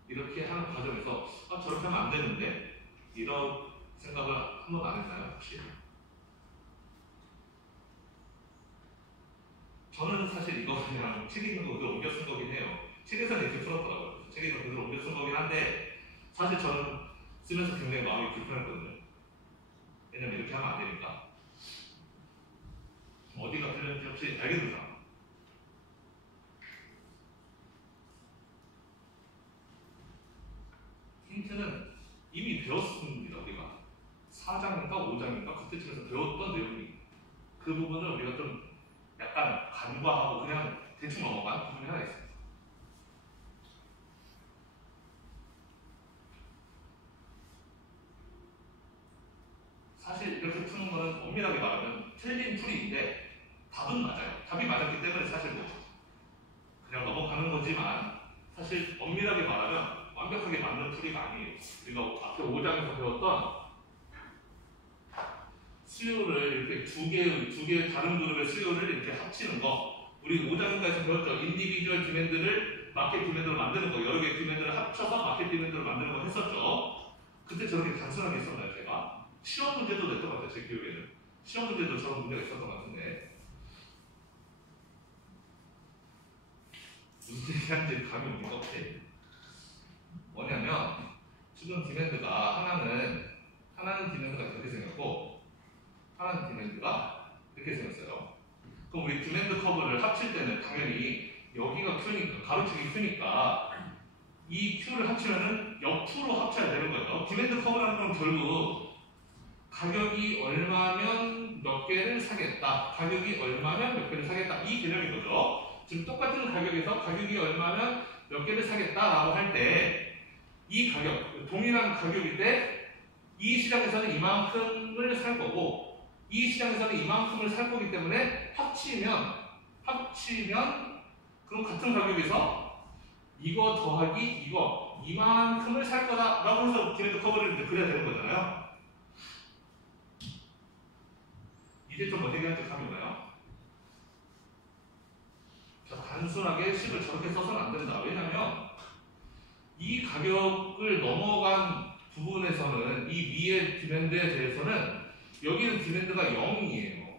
이렇게 하는 과정에서 저렇게 하면 안 되는데 이런 생각을 한 번도 안 했나요? 혹시? 저는 사실 이거 그냥 책에 있는 거 그대로 옮겨 쓴 거긴 해요. 책에서는 이렇게 풀었더라고요. 책에 있는 거 그대로 옮겨 쓴 거긴 한데 사실 저는 쓰면서 굉장히 마음이 불편했거든요. 왜냐면 이렇게 하면 안 되니까. 어디가 틀렸는지 혹시 알겠는 사람? 힌트는 이미 배웠습니다. 우리가 4장인가 5장인가 그때쯤에서 배웠던 내용이 그 부분을 우리가 좀 약간 간과하고 그냥 대충 넘어간 부분이 하나 있습니다. 사실 이렇게 푸는 거는 엄밀하게 말하면 틀린 풀이인데 답은 맞아요. 답이 맞았기 때문에 사실 뭐 그냥 넘어가는 거지만 사실 엄밀하게 말하면 완벽하게 맞는 풀이가 아니에요. 우리가 앞에 5장에서 배웠던 수요를 이렇게 두 개의 다른 그룹의 수요를 이렇게 합치는 거, 우리 5장까지 배웠죠. 인디비주얼 디맨드를 마켓 디맨드로 만드는 거, 여러 개의 디맨드를 합쳐서 마켓 디맨드로 만드는 거 했었죠. 그때 저렇게 단순하게 했었나요, 제가? 시험 문제도 냈던 것 같아요, 제 기억에는. 시험 문제도 저런 문제가 있었던 것 같은데. 무슨 얘기하는지 감이 옵니까, 혹시? 뭐냐면, 지금 디맨드가 하나는 디맨드가 이렇게 생겼고, 하나는 디맨드가 이렇게 생겼어요. 그럼 우리 디맨드 커브를 합칠 때는 당연히 여기가 Q니까, 가로축이 Q니까 이 Q를 합치면은 옆으로 합쳐야 되는 거예요. 디맨드 커브라는 건 결국 가격이 얼마면 몇 개를 사겠다. 가격이 얼마면 몇 개를 사겠다. 이 개념인 거죠. 지금 똑같은 가격에서 가격이 얼마면 몇 개를 사겠다라고 할 때 이 가격, 동일한 가격일 때 이 시장에서는 이만큼을 살 거고 이 시장에서는 이만큼을 살 거기 때문에 합치면 그럼 같은 가격에서 이거 더하기 이거 이만큼을 살 거다라고 해서 디맨드 커브를 이제 그려야 되는 거잖아요. 이제 좀 어떻게 할지 감이 오나요? 자, 단순하게 식을 저렇게 써서는 안 된다. 왜냐면 이 가격을 넘어간 부분에서는 이 위의 디맨드에 대해서는 여기는 디맨드가 0이에요.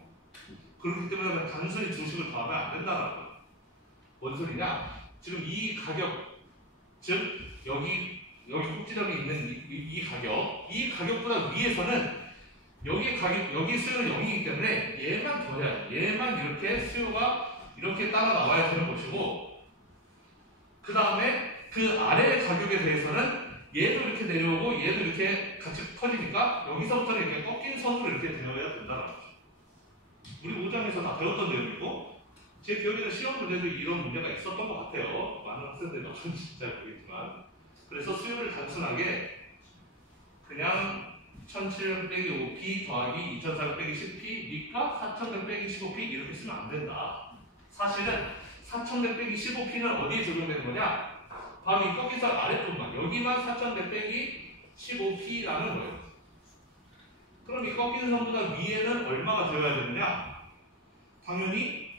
그렇기 때문에 단순히 주식을 더하면 안 된다는 거예요. 뭔 소리냐? 지금 이 가격, 즉 여기 꼭지점이 있는 이 가격보다 위에서는 여기 수요는 0이기 때문에 얘만 더해야 돼. 얘만 이렇게 수요가 이렇게 따라 나와야 되는 것이고, 그 다음에 그 아래 가격에 대해서는 얘도 이렇게 내려오고 얘도 이렇게 같이 커지니까 여기서부터는 이렇게 꺾인 선으로 이렇게 되어야 된다는 거죠. 우리 5장에서 다 배웠던 내용이고, 제 기억에는 시험 문제도 이런 문제가 있었던 것 같아요. 많은 학생들이 어떤지 잘 모르겠지만. 그래서 수요를 단순하게 그냥 1700 빼기 5p 더하기 2400 빼기 10p니까 4100 빼기 15p 이렇게 쓰면 안 된다. 사실은 4100 빼기 15p는 어디에 적용되는 거냐? 바로 이 꺾이선 아래쪽만, 여기만 4100 빼기 15p라는 거예요. 그럼 이 꺾이는 선보다 위에는 얼마가 되어야 되느냐? 당연히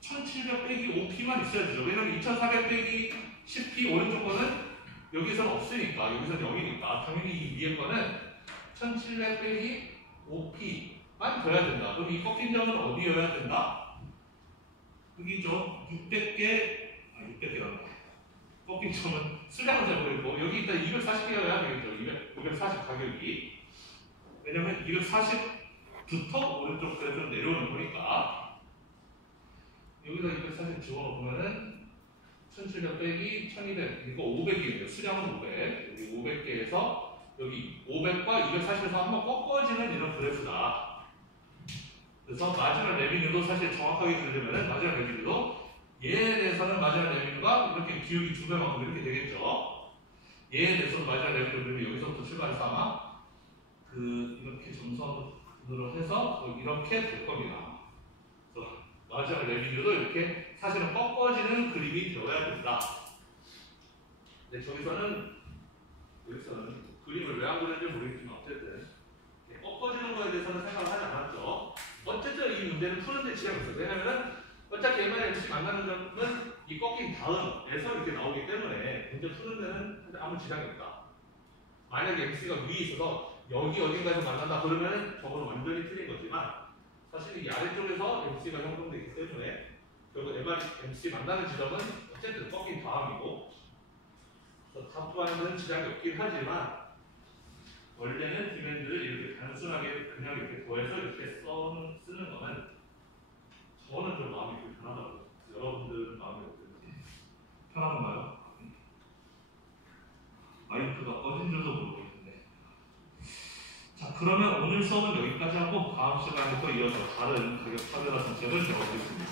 1700 빼기 5p만 있어야 되죠. 왜냐면 2400 빼기 10p 오른쪽 거는 여기서는 없으니까, 여기서는 0이니까 당연히 이 위에 거는 1700 빼기 5p만 돼야 된다. 그럼 이 꺾인 점은 어디여야 된다? 여기죠. 600개란다. 꺾인 점은 수량은 잘 모르겠고, 여기 일단 240개여야 되겠죠. 240 가격이. 왜냐면 240부터 오른쪽 그래서 내려오는 거니까. 여기다 240 집어넣으면은 1700 빼기 1200, 이거 500이에요. 수량은 500. 여기 500개에서 여기 500과 240에서 한번 꺾어지는 이런 그래프다. 그래서 마지막 레비뉴도 사실 정확하게 그리려면 마지막 레비뉴도 얘에 대해서는 마지막 레비뉴가 이렇게 기울기 2배만큼 이렇게 되겠죠. 얘에 대해서는 마지막 레비뉴를 여기서부터 출발해서 아마 이렇게 점선으로 해서 이렇게 될 겁니다. 그래서 마지막 레비뉴도 이렇게 사실은 꺾어지는 그림이 되어야 된다. 근데 여기서는 그림을 왜 안 그렸는지 모르겠지만 어쨌든 꺾어지는 거에 대해서는 생각을 하지 않았죠. 어쨌든 이 문제는 푸는데 지장이 있어요. 왜냐면은 어차피 MR의 MC 만나는 점은 이 꺾인 다음에서 이렇게 나오기 때문에 문제 푸는 데는 아무 지장이 없다. 만약에 MC가 위에 있어서 여기 어딘가에서 만난다 그러면 저거는 완전히 틀린 거지만 사실 이 아래쪽에서 MC가 형성되기 때문에 결국 MC 만나는 지점은 어쨌든 꺾인 다음이고, 답과는 지장이 없긴 하지만 원래는 디맨드를 이렇게 단순하게 그냥 이렇게 더해서 이렇게 쓰는 거는 그러면 오늘 수업은 여기까지 하고 다음 시간에 또 이어서 다른 가격 차별화 정책을 배워보겠습니다.